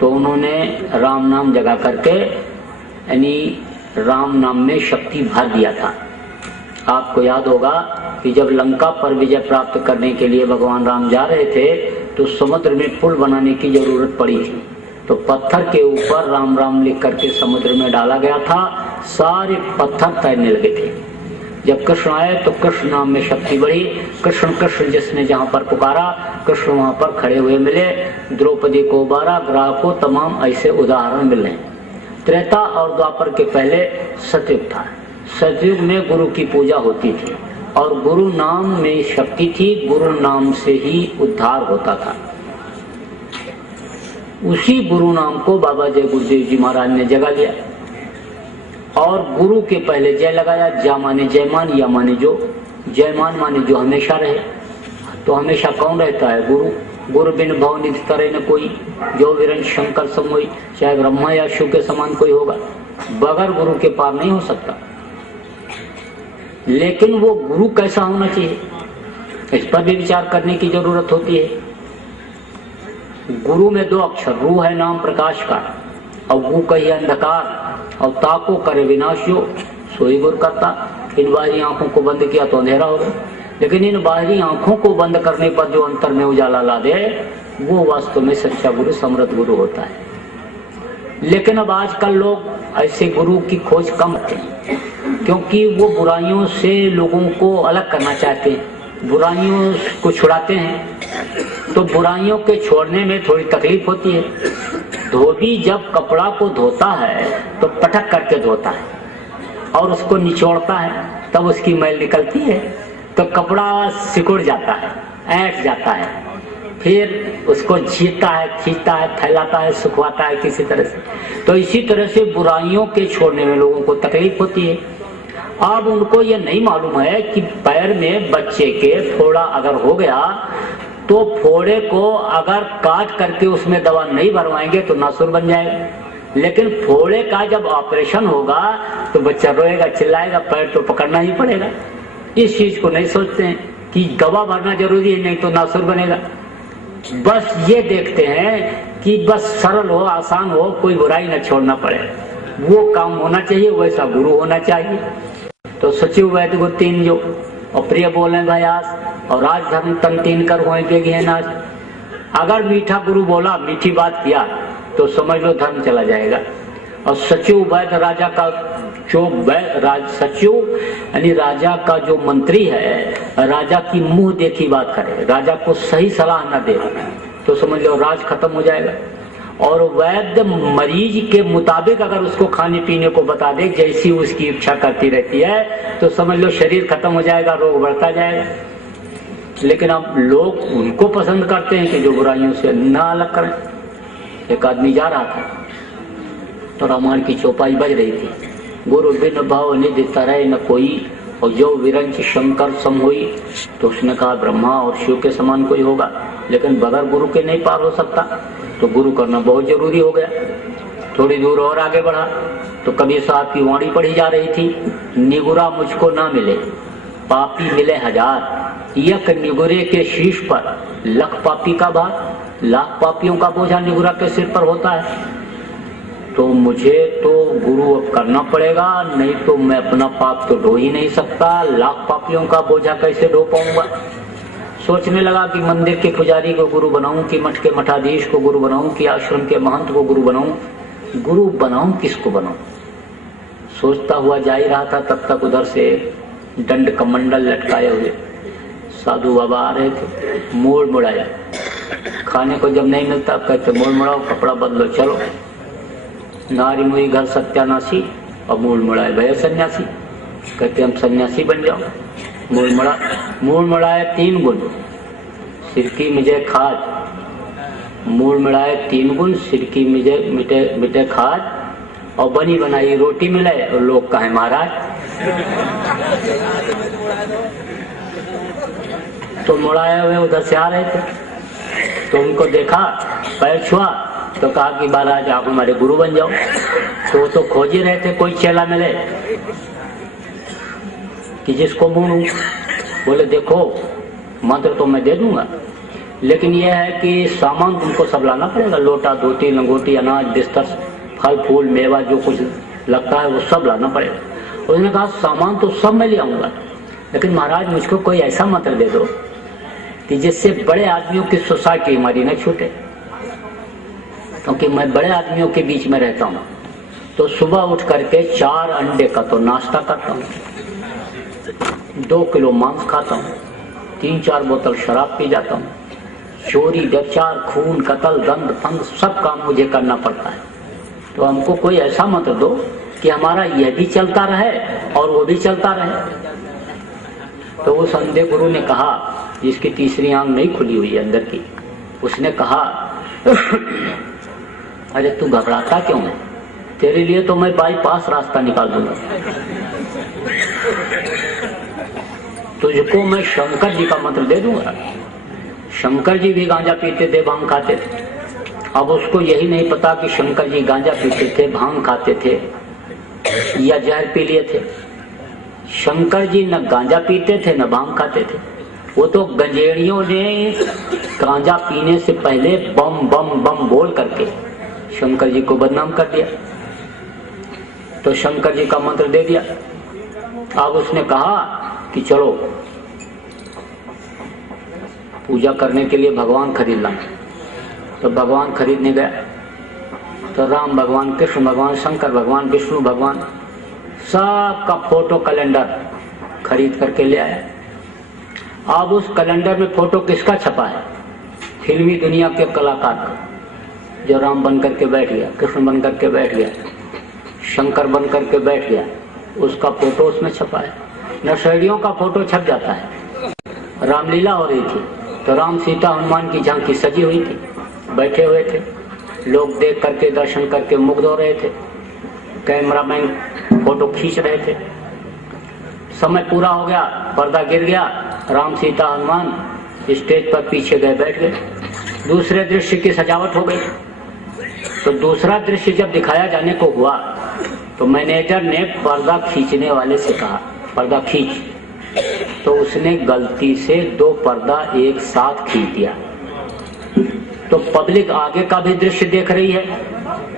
तो उन्होंने राम नाम जगा करके यानी राम नाम में शक्ति भर दिया था। आपको याद होगा कि जब लंका पर विजय प्राप्त करने के लिए भगवान राम जा रहे थे तो समुद्र में पुल बनाने की जरूरत पड़ी थी। तो पत्थर के ऊपर राम राम लिख करके समुद्र में डाला गया था, सारे पत्थर तैरने लगे थे। जब कृष्ण आए तो कृष्ण नाम में शक्ति बढ़ी। कृष्ण कृष्ण जिसने जहाँ पर पुकारा कृष्ण वहाँ पर खड़े हुए मिले। द्रौपदी को उबारा, ग्राह को, तमाम ऐसे उदाहरण मिल रहे हैं। त्रेता और द्वापर के पहले सतयुग था। सतयुग में गुरु की पूजा होती थी और गुरु नाम में शक्ति थी, गुरु नाम से ही उद्धार होता था। उसी गुरु नाम को बाबा जय गुरुदेव जी महाराज ने जगा लिया और गुरु के पहले जय लगाया। जा माने जयमान, या माने जो, जयमान माने जो हमेशा रहे। तो हमेशा कौन रहता है? गुरु। गुरु बिन भव निधि करे न कोई, जो वीरन शंकर समोई। चाहे ब्रह्मा या शिव के समान कोई होगा, बगैर गुरु के पार नहीं हो सकता। लेकिन वो गुरु कैसा होना चाहिए, इस पर भी विचार करने की जरूरत होती है। गुरु में 2 अक्षर, रू है नाम प्रकाश का, और गु कही अंधकार, और ताको करे विनाश जो, सोई गुरु करता। इन बाहरी आंखों को बंद किया तो अंधेरा हो गया, लेकिन इन बाहरी आंखों को बंद करने पर जो अंतर में उजाला ला दे वो वास्तव में सच्चा गुरु, समृद्ध गुरु होता है। लेकिन अब आजकल लोग ऐसे गुरु की खोज कम करते हैं, क्योंकि वो बुराइयों से लोगों को अलग करना चाहते हैं, बुराइयों को छुड़ाते हैं। तो बुराइयों के छोड़ने में थोड़ी तकलीफ होती है। धोबी जब कपड़ा को धोता है तो पटक करके धोता है और उसको निचोड़ता है, तब उसकी मैल निकलती है तो कपड़ा सिकुड़ जाता है, ऐंठ जाता है, फिर उसको झींचता है, खींचता है, फैलाता है, सुखवाता है किसी तरह से। तो इसी तरह से बुराइयों के छोड़ने में लोगों को तकलीफ होती है। अब उनको ये नहीं मालूम है कि पैर में बच्चे के फोड़ा अगर हो गया तो फोड़े को अगर काट करके उसमें दवा नहीं भरवाएंगे तो नासुर बन जाएगा, लेकिन फोड़े का जब ऑपरेशन होगा तो बच्चा रोएगा, चिल्लाएगा, पैर तो पकड़ना ही पड़ेगा। इस चीज को नहीं सोचते हैं कि दवा भरना जरूरी है, नहीं तो नासुर बनेगा। बस ये देखते हैं कि बस सरल हो, आसान हो, कोई बुराई न छोड़ना पड़े, वो काम होना चाहिए, वैसा गुरु होना चाहिए। तो सचिव वैद्य को 3 जो, और प्रिय बोले भयास, और राजधर्म तन 3 कर होए बेगी है नाज। अगर मीठा गुरु बोला, मीठी बात किया तो समझ लो धर्म चला जाएगा। और सचिव वैद्य राजा का जो सचिव यानी राजा का जो मंत्री है राजा की मुंह देखी बात करे, राजा को सही सलाह न दे तो समझ लो राज खत्म हो जाएगा। और वैद्य मरीज के मुताबिक अगर उसको खाने पीने को बता दे जैसी उसकी इच्छा करती रहती है तो समझ लो शरीर खत्म हो जाएगा, रोग बढ़ता जाएगा। लेकिन अब लोग उनको पसंद करते हैं कि जो बुराइयों से न अलग करें। एक आदमी जा रहा था तो रामायण की चौपाई बज रही थी, गुरु बिन भाव निधि तरह न कोई, और जो विरंच शंकर सम हुई। तो उसने कहा ब्रह्मा और शिव के समान कोई होगा, लेकिन बगैर गुरु के नहीं पार हो सकता, तो गुरु करना बहुत जरूरी हो गया। थोड़ी दूर और आगे बढ़ा तो कबीर साहब की वाणी पढ़ी जा रही थी, निगुरा मुझको ना मिले पापी मिले हजार, यक निगुरे के शीश पर लख पापी का भार। लाख पापियों का बोझा निगुरा के सिर पर होता है, तो मुझे तो गुरु अब करना पड़ेगा, नहीं तो मैं अपना पाप तो ढो ही नहीं सकता, लाख पापियों का बोझा कैसे ढो पाऊंगा। सोचने लगा कि मंदिर के पुजारी को गुरु बनाऊं, कि मठ के मठाधीश को गुरु बनाऊं, कि आश्रम के महंत को गुरु बनाऊं। गुरु बनाऊं किसको बनाऊं, सोचता हुआ जा ही रहा था, तब तक उधर से दंड कमंडल लटकाए हुए साधु बाबा आ रहे थे। मोड़ मुड़ाया, खाने को जब नहीं मिलता कहते मोड़ मुड़ाओ, कपड़ा बदलो, चलो। नारी मुई घर सत्यानाशी, और मूल मुड़ाए भैया सन्यासी, कहते हम सन्यासी बन जाओ। मूल मुड़ाए 3 गुण, सिर की मिटे खाद। मूल मिलाए 3 गुण, सिर की मिटे खाद, और बनी बनाई रोटी मिले, और लोग कहे महाराज। तो मुड़ाए हुए उधर से आ रहे थे, तो उनको देखा, पैर छुआ, तो कहा कि महाराज आप हमारे गुरु बन जाओ। तो वो तो खोज ही रहे थे कोई चेला मिले कि जिसको मूड़ूं। बोले देखो मंत्र तो मैं दे दूंगा, लेकिन यह है कि सामान तुमको सब लाना पड़ेगा, लोटा धोती लंगोटी अनाज बिस्तर फल फूल मेवा जो कुछ लगता है वो सब लाना पड़ेगा। उसने कहा सामान तो सब मैं ले आऊंगा, लेकिन महाराज मुझको कोई ऐसा मंत्र दे दो कि जिससे बड़े आदमियों की सोसाइटी हमारी न छूटे, क्योंकि मैं बड़े आदमियों के बीच में रहता हूँ। तो सुबह उठ करके 4 अंडे का तो नाश्ता करता हूँ, 2 किलो मांस खाता हूँ, 3-4 बोतल शराब पी जाता हूँ, चोरी व्यभिचार खून कत्ल दंड फंद सब काम मुझे करना पड़ता है। तो हमको कोई ऐसा मंत्र दो कि हमारा यह भी चलता रहे और वो भी चलता रहे। तो उस अंधे गुरु ने कहा, जिसकी तीसरी आंख नहीं खुली हुई है अंदर की, उसने कहा अरे तू घबराता क्यों है, तेरे लिए तो मैं बाईपास रास्ता निकाल दूंगा। तुझको मैं शंकर जी का मंत्र दे दूंगा। शंकर जी भी गांजा पीते थे, भांग खाते थे। अब उसको यही नहीं पता कि शंकर जी गांजा पीते थे, भांग खाते थे या जहर पी लिए थे। शंकर जी न गांजा पीते थे न भांग खाते थे, वो तो गंजेड़ियों ने गांजा पीने से पहले बम बम बम बोल करके शंकर जी को बदनाम कर दिया। तो शंकर जी का मंत्र दे दिया। अब उसने कहा कि चलो पूजा करने के लिए भगवान खरीद ला। तो भगवान खरीदने गया, तो राम भगवान, कृष्ण भगवान, शंकर भगवान, विष्णु भगवान सबका फोटो कैलेंडर खरीद करके ले आया। अब उस कैलेंडर में फोटो किसका छपा है? फिल्मी दुनिया के कलाकार का, जो राम बन करके बैठ गया, कृष्ण बन करके बैठ गया, शंकर बन करके बैठ गया, उसका फोटो उसमें छपा है। नशेड़ियों का फोटो छप जाता है। रामलीला हो रही थी तो राम सीता हनुमान की झांकी सजी हुई थी, बैठे हुए थे, लोग देख करके दर्शन करके मुग्ध हो रहे थे, कैमरामैन फोटो खींच रहे थे। समय पूरा हो गया, पर्दा गिर गया, राम सीता हनुमान स्टेज पर पीछे गए बैठ गए। दूसरे दृश्य की सजावट हो गई। तो दूसरा दृश्य जब दिखाया जाने को हुआ तो मैनेजर ने पर्दा खींचने वाले से कहा पर्दा खींच। तो उसने गलती से 2 पर्दा एक साथ खींच दिया। तो पब्लिक आगे का भी दृश्य देख रही है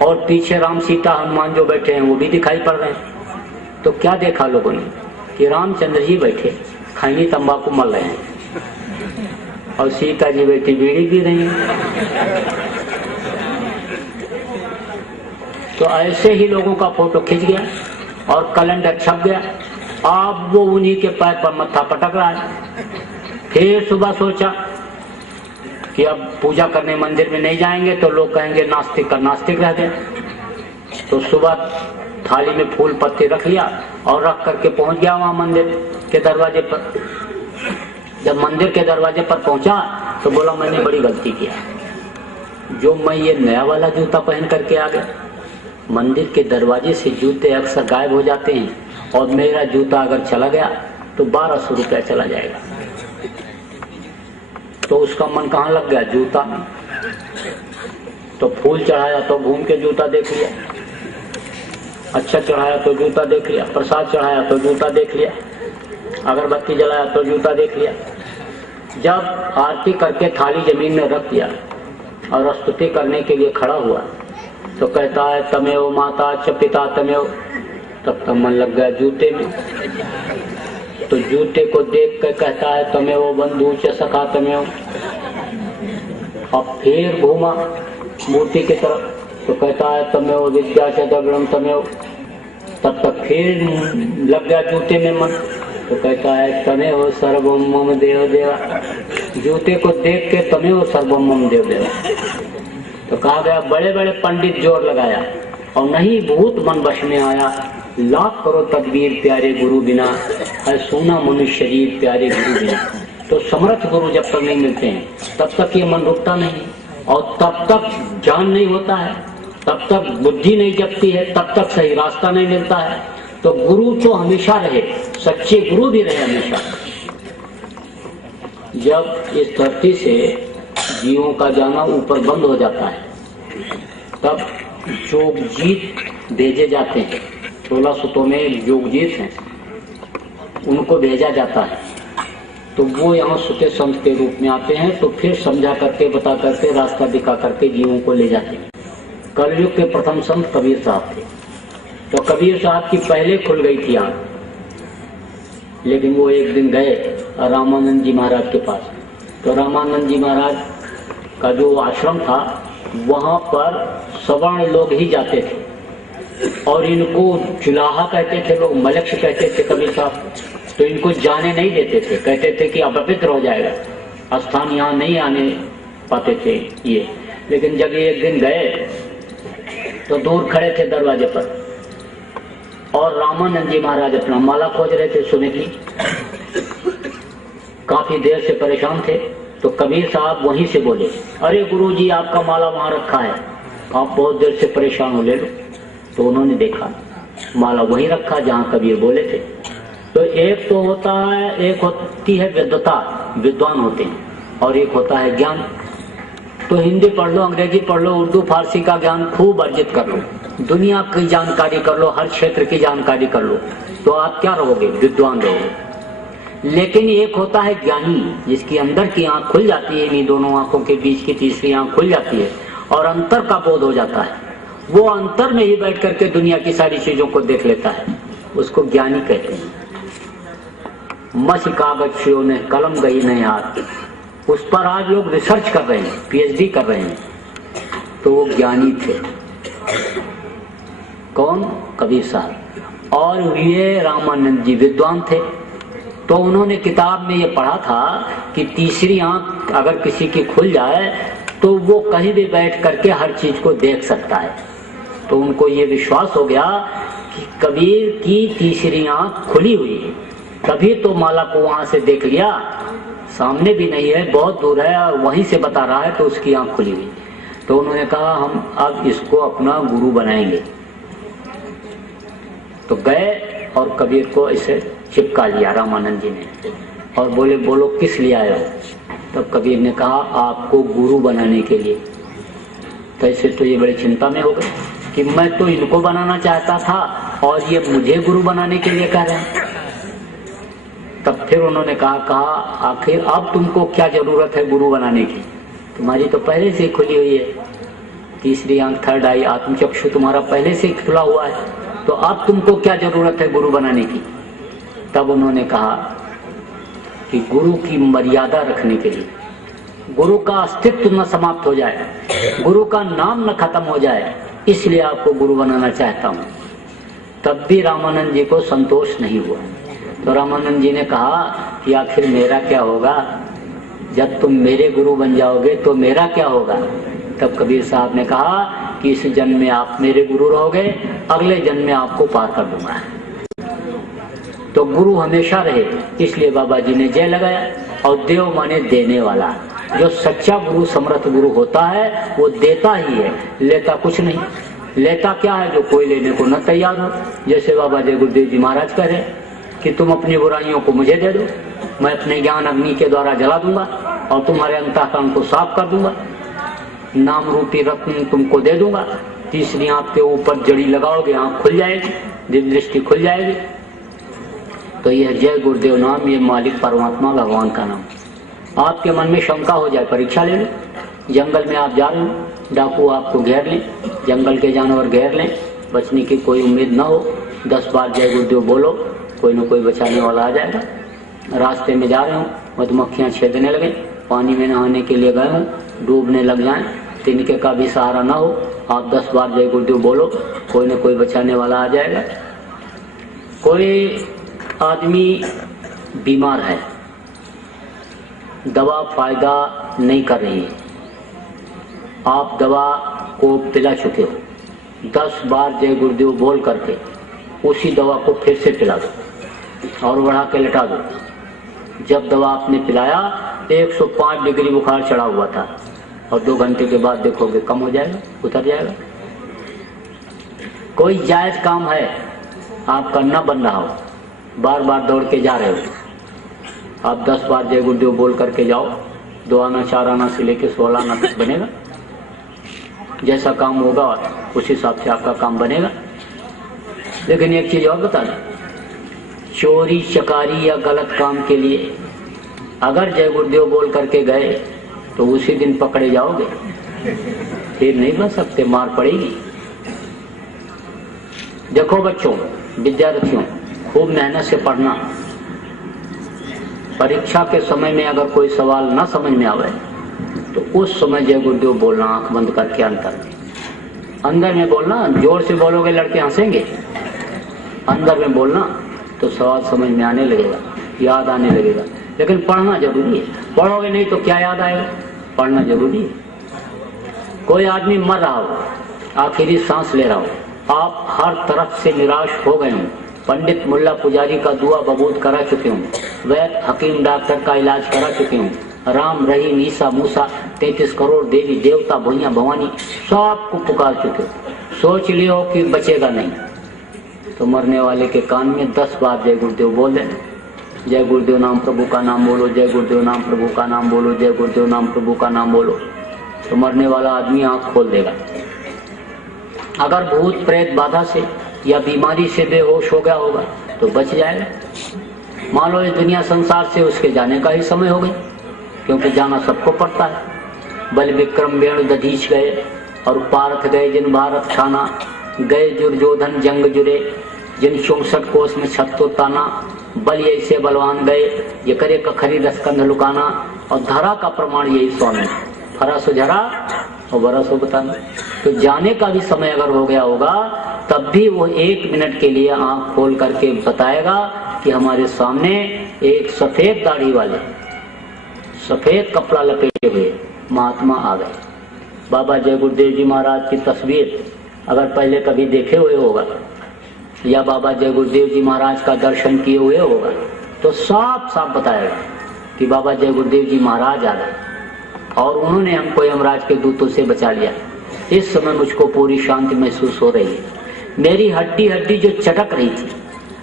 और पीछे राम सीता हनुमान जो बैठे हैं वो भी दिखाई पड़ रहे हैं। तो क्या देखा लोगों ने कि रामचंद्र जी बैठे खैनी तंबाकू मल रहे हैं और सीता जी बैठी बीड़ी पी रही है। तो ऐसे ही लोगों का फोटो खिंच गया और कैलेंडर छप गया। अब वो उन्हीं के पैर पर मत्था पटक रहा है। फिर सुबह सोचा कि अब पूजा करने मंदिर में नहीं जाएंगे तो लोग कहेंगे नास्तिक का नास्तिक रह गए। तो सुबह थाली में फूल पत्ते रख लिया और रख करके पहुंच गया वहां मंदिर के दरवाजे पर। जब मंदिर के दरवाजे पर पहुंचा तो बोला मैंने बड़ी गलती किया, जो मैं ये नया वाला जूता पहन करके आ गया। मंदिर के दरवाजे से जूते अक्सर गायब हो जाते हैं और मेरा जूता अगर चला गया तो 1200 रुपया चला जाएगा। तो उसका मन कहाँ लग गया? जूता में। तो फूल चढ़ाया तो घूम के जूता देख लिया, अच्छा चढ़ाया तो जूता देख लिया, प्रसाद चढ़ाया तो जूता देख लिया, अगरबत्ती जलाया तो जूता देख लिया। जब आरती करके थाली जमीन में रख दिया और स्तुति करने के लिए खड़ा हुआ तो कहता है तमेव माता च पिता तमेव। तब तक मन लग गया जूते में। तो जूते को देख कर कहता है तमेव बंधु च सखा तमेव। अब फिर घूमा मूर्ति की तरफ तो कहता है तमेव विद्या च दगड़म तमेव। तब तक फिर लग गया जूते में मन तो कहता है तमेव सर्वम मम देव देवा। जूते को देख के तमेव सर्वम मम देव देवा। तो कहा गया बड़े बड़े पंडित जोर लगाया और नहीं भूत मन वश में आया। लाख करो तदबीर प्यारे गुरु बिना, है सोना मनुष्य शरीर प्यारे गुरु बिना। तो समर्थ गुरु जब तक नहीं मिलते हैं तब तक ये मन रुकता नहीं और तब तक ज्ञान नहीं होता है, तब तक बुद्धि नहीं जगती है, तब तक सही रास्ता नहीं मिलता है। तो गुरु तो हमेशा रहे, सच्चे गुरु भी रहे हमेशा। जब इस धरती से जीवों का जाना ऊपर बंद हो जाता है तब जोगजीत भेजे जाते हैं। 16 सुतों में जोगजीत हैं, उनको भेजा जाता है। तो वो यहाँ सुते संत के रूप में आते हैं तो फिर समझा करके बता करके रास्ता दिखा करके जीवों को ले जाते हैं। कलयुग के प्रथम संत कबीर साहब थे। तो कबीर साहब की पहले खुल गई थी आँख, लेकिन वो एक दिन गए रामानंद जी महाराज के पास। तो रामानंद जी महाराज का जो आश्रम था वहां पर सवर्ण लोग ही जाते थे और इनको चुलाहा कहते थे लोग, मलक्ष कहते थे कबीर साहब। तो इनको जाने नहीं देते थे, कहते थे कि अपवित्र हो जाएगा, स्थान यहाँ नहीं आने पाते थे ये। लेकिन जब एक दिन गए तो दूर खड़े थे दरवाजे पर और रामानंद जी महाराज अपना माला खोज रहे थे सुने की। काफी देर से परेशान थे तो कबीर साहब वहीं से बोले, अरे गुरुजी आपका माला वहां रखा है, आप बहुत देर से परेशान हो, ले लो। तो उन्होंने देखा माला वहीं रखा जहां कबीर बोले थे। तो एक तो होता है, एक होती है विद्वता, विद्वान होते हैं, और एक होता है ज्ञान। तो हिंदी पढ़ लो, अंग्रेजी पढ़ लो, उर्दू फारसी का ज्ञान खूब अर्जित कर लो, दुनिया की जानकारी कर लो, हर क्षेत्र की जानकारी कर लो, तो आप क्या रहोगे? विद्वान रहोगे। लेकिन एक होता है ज्ञानी, जिसकी अंदर की आंख खुल जाती है, इन्हीं दोनों आंखों के बीच की तीसरी आंख खुल जाती है और अंतर का बोध हो जाता है। वो अंतर में ही बैठ करके दुनिया की सारी चीजों को देख लेता है, उसको ज्ञानी कहते हैं। मसी कागज ने कलम गई नहीं हाथ, उस पर आज लोग रिसर्च कर रहे हैं, पीएचडी कर रहे हैं। तो वो ज्ञानी थे। कौन? कबीर साहब। और ये रामानंद जी विद्वान थे। तो उन्होंने किताब में ये पढ़ा था कि तीसरी आंख अगर किसी की खुल जाए तो वो कहीं भी बैठ करके हर चीज को देख सकता है। तो उनको ये विश्वास हो गया कि कबीर की तीसरी आंख खुली हुई है, तभी तो माला को वहां से देख लिया। सामने भी नहीं है, बहुत दूर है और वहीं से बता रहा है, तो उसकी आंख खुली हुई। तो उन्होंने कहा हम अब इसको अपना गुरु बनाएंगे। तो गए और कबीर को इसे चिपका लिया रामानंद जी ने और बोले बोलो किस लिए आए हो? तो कबीर ने कहा आपको गुरु बनाने के लिए। तो ऐसे तो ये बड़ी चिंता में हो गए कि मैं तो इनको बनाना चाहता था और ये मुझे गुरु बनाने के लिए कह रहे हैं। तब फिर उन्होंने कहा आखिर अब तुमको क्या जरूरत है गुरु बनाने की? तुम्हारी तो पहले से खुली हुई है, तीसरी आंख, थर्ड आई, आत्मचक्षु तुम्हारा पहले से खुला हुआ है, तो अब तुमको क्या जरूरत है गुरु बनाने की? तब उन्होंने कहा कि गुरु की मर्यादा रखने के लिए, गुरु का अस्तित्व न समाप्त हो जाए, गुरु का नाम न खत्म हो जाए, इसलिए आपको गुरु बनाना चाहता हूं। तब भी रामानंद जी को संतोष नहीं हुआ। तो रामानंद जी ने कहा कि आखिर मेरा क्या होगा, जब तुम मेरे गुरु बन जाओगे तो मेरा क्या होगा। तब कबीर साहब ने कहा कि इस जन्म में आप मेरे गुरु रहोगे, अगले जन्म में आपको पार कर दूंगा। तो गुरु हमेशा रहे, इसलिए बाबा जी ने जय लगाया। और देव माने देने वाला, जो सच्चा गुरु समर्थ गुरु होता है वो देता ही है, लेता कुछ नहीं। लेता क्या है, जो कोई लेने को न तैयार हो। जैसे बाबा जय गुरुदेव जी महाराज कह रहे कि तुम अपनी बुराइयों को मुझे दे दो, मैं अपने ज्ञान अग्नि के द्वारा जला दूंगा और तुम्हारे अंतःकरण को साफ कर दूंगा, नाम रूपी रत्न तुमको दे दूंगा। तीसरी आंख के ऊपर जड़ी लगाओगे, आंख खुल जाएगी, दिव्य दृष्टि खुल जाएगी। तो यह जय गुरुदेव नाम, ये मालिक परमात्मा भगवान का नाम। आपके मन में शंका हो जाए, परीक्षा ले लो। जंगल में आप जा रहे हो, डाकू आपको घेर लें, जंगल के जानवर घेर लें, बचने की कोई उम्मीद ना हो। 10 बार जय गुरुदेव बोलो, कोई न कोई बचाने वाला आ जाएगा। रास्ते में जा रहे हो, मधुमक्खियां छेदने लगे, पानी में नहाने के लिए गए हो, डूबने लग जाएं, तिनके का भी सहारा ना हो, आप 10 बार जय गुरुदेव बोलो, कोई न कोई बचाने वाला आ जाएगा। कोई आदमी बीमार है, दवा फायदा नहीं कर रही है, आप दवा को पिला चुके हो, 10 बार जय गुरुदेव बोल करके उसी दवा को फिर से पिला दो और बढ़ा के लटा दो। जब दवा आपने पिलाया 105 डिग्री बुखार चढ़ा हुआ था, और 2 घंटे के बाद देखोगे कम हो जाएगा, उतर जाएगा। कोई जायज काम है आपका न बन रहा हो, बार बार दौड़ के जा रहे हो, आप 10 बार जय गुरुदेव बोल करके जाओ, 2 आना 4 आना से लेके 16 आना तक बनेगा। जैसा काम होगा उस हिसाब से आपका काम बनेगा। लेकिन एक चीज और बता दें, चोरी चकारी या गलत काम के लिए अगर जय गुरुदेव बोल करके गए तो उसी दिन पकड़े जाओगे, फिर नहीं बच सकते, मार पड़ेगी। देखो बच्चों, विद्यार्थियों, खूब मेहनत से पढ़ना। परीक्षा के समय में अगर कोई सवाल ना समझ में आवे तो उस समय जय गुरुदेव बोलना, आंख बंद करके अंदर में बोलना। जोर से बोलोगे लड़के हंसेंगे, अंदर में बोलना तो सवाल समझ में आने लगेगा, याद आने लगेगा। लेकिन पढ़ना जरूरी है, पढ़ोगे नहीं तो क्या याद आएगा, पढ़ना जरूरी है। कोई आदमी मर रहा हो, आखिरी सांस ले रहा हो, आप हर तरफ से निराश हो गए हो, पंडित मुल्ला पुजारी का दुआ बबूद करा चुके हूँ, वैद्य हकीम डॉक्टर का इलाज करा चुके हूँ, राम रहीम ईसा मूसा 33 करोड़ देवी देवता भैया भवानी सबको पुकार चुके हो, सोच लियो कि बचेगा नहीं, तो मरने वाले के कान में 10 बार जय गुरुदेव बोल देना। जय गुरुदेव नाम प्रभु का नाम बोलो, जय गुरुदेव नाम प्रभु का नाम बोलो, जय गुरुदेव नाम प्रभु का नाम बोलो, तो मरने वाला आदमी आंख खोल देगा। अगर भूत प्रेत बाधा से या बीमारी से बेहोश हो गया होगा तो बच जाएगा। मान लो इस दुनिया संसार से उसके जाने का ही समय हो गया, क्योंकि जाना सबको पड़ता है। बल विक्रम वेणु दधीच गए और पारख गए जिन भारत खाना, गए दुर्योधन जंग जुरे जिन 64 कोस में छत्तो ताना, बल ऐसे बलवान गए ये करे कखरी रसकंध लुकाना, और धरा का प्रमाण यही स्वामी, फरा सो झरा और बरा सो बताना। तो जाने का भी समय अगर हो गया होगा तब भी वो 1 मिनट के लिए आंख खोल करके बताएगा कि हमारे सामने एक सफेद दाढ़ी वाले, सफेद कपड़ा लपेटे हुए महात्मा आ गए। बाबा जय गुरुदेव जी महाराज की तस्वीर अगर पहले कभी देखे हुए होगा या बाबा जय गुरुदेव जी महाराज का दर्शन किए हुए होगा तो साफ साफ बताएगा कि बाबा जय गुरुदेव जी महाराज आ गए और उन्होंने हमको यमराज के दूतों से बचा लिया। इस समय मुझको पूरी शांति महसूस हो रही है। मेरी हड्डी हड्डी जो चटक रही थी,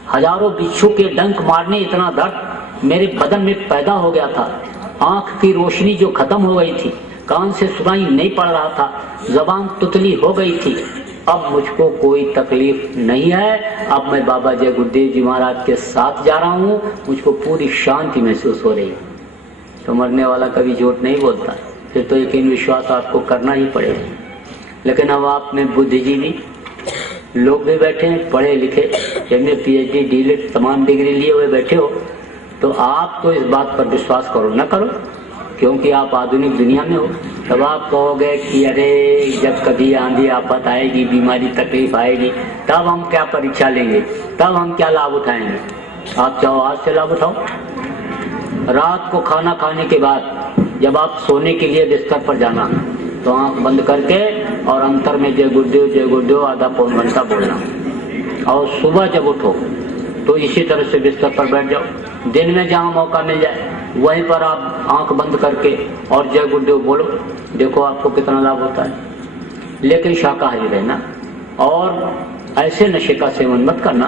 हजारों बिच्छू के डंक मारने इतना दर्द मेरे बदन में पैदा हो गया था, आंख की रोशनी जो खत्म हो गई थी, कान से सुनाई नहीं पड़ रहा था, जबान तुतली हो गई थी, अब मुझको कोई तकलीफ नहीं है। अब मैं बाबा जय गुरुदेव जी महाराज के साथ जा रहा हूँ, मुझको पूरी शांति महसूस हो रही है। तो मरने वाला कभी झूठ नहीं बोलता, फिर तो यकीन विश्वास आपको करना ही पड़ेगा। लेकिन अब आप में बुद्धिजीवी लोग भी बैठे हैं, पढ़े लिखे, जिनमें PhD डीलिट तमाम डिग्री लिए हुए बैठे हो, तो आप तो इस बात पर विश्वास करो न करो, क्योंकि आप आधुनिक दुनिया में हो। तब आप कहोगे कि अरे जब कभी आंधी आफत आएगी, बीमारी तकलीफ आएगी, तब हम क्या परीक्षा लेंगे, तब हम क्या लाभ उठाएंगे। आप चाहो आज से लाभ उठाओ। रात को खाना खाने के बाद जब आप सोने के लिए बिस्तर पर जाना तो आंख बंद करके और अंतर में जय गुरुदेव आधा पौन घंटा बोलना, और सुबह जब उठो तो इसी तरह से बिस्तर पर बैठ जाओ। दिन में जहाँ मौका मिल जाए वहीं पर आप आंख बंद करके और जय गुरुदेव बोलो, देखो आपको कितना लाभ होता है। लेकिन शाकाहारी रहना और ऐसे नशे का सेवन मत करना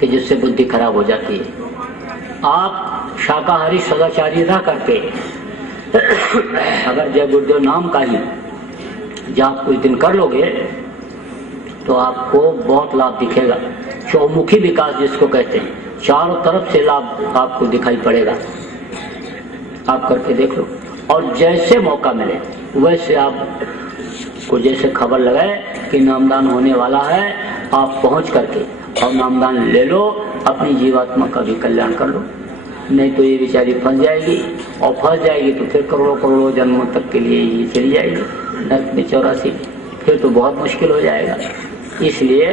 कि जिससे बुद्धि खराब हो जाती है। आप शाकाहारी सदाचारी रह करके अगर जय गुरुदेव नाम का ही जाप कुछ दिन कर लोगे तो आपको बहुत लाभ दिखेगा। चौमुखी विकास जिसको कहते हैं, चारों तरफ से लाभ आपको दिखाई पड़ेगा। आप करके देख लो, और जैसे मौका मिले वैसे आप को जैसे खबर लगाए कि नामदान होने वाला है, आप पहुंच करके और नामदान ले लो, अपनी जीवात्मा का भी कल्याण कर लो। नहीं तो ये बेचारी फंस जाएगी, और फंस जाएगी तो फिर करोड़ों करोड़ों जन्मों तक के लिए ये चली जाएगी नर्क में 84, फिर तो बहुत मुश्किल हो जाएगा। इसलिए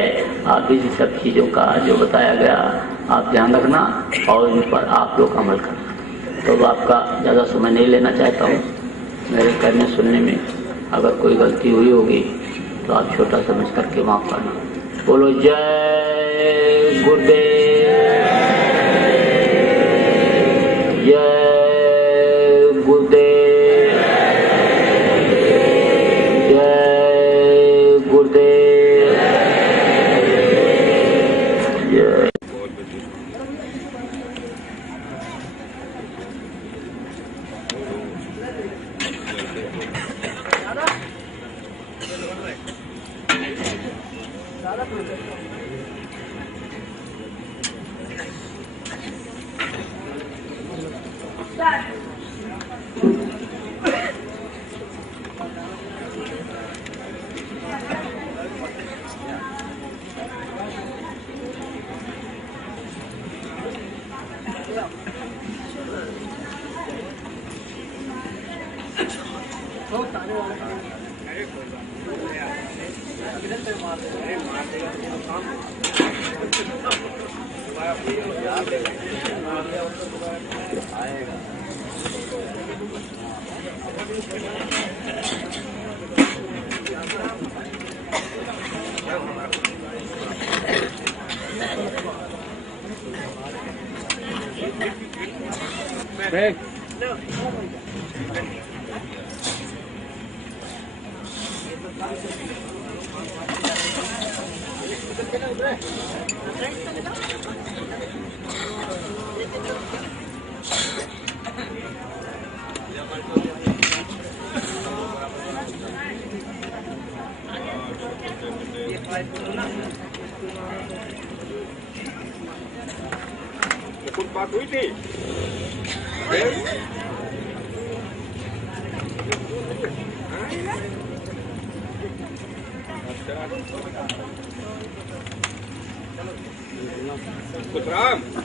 आप इस सब चीज़ों का जो बताया गया आप ध्यान रखना और इन पर आप लोग अमल करना। तो आपका ज़्यादा समय नहीं लेना चाहता हूँ। मेरे कहने सुनने में अगर कोई गलती हुई होगी तो आप छोटा समझ करके माफ़ करना। बोलो जय गुरुदेव, जय गुरुदेव, जय गुरुदेव, जय। कुछ बात हुई थी कुछ राम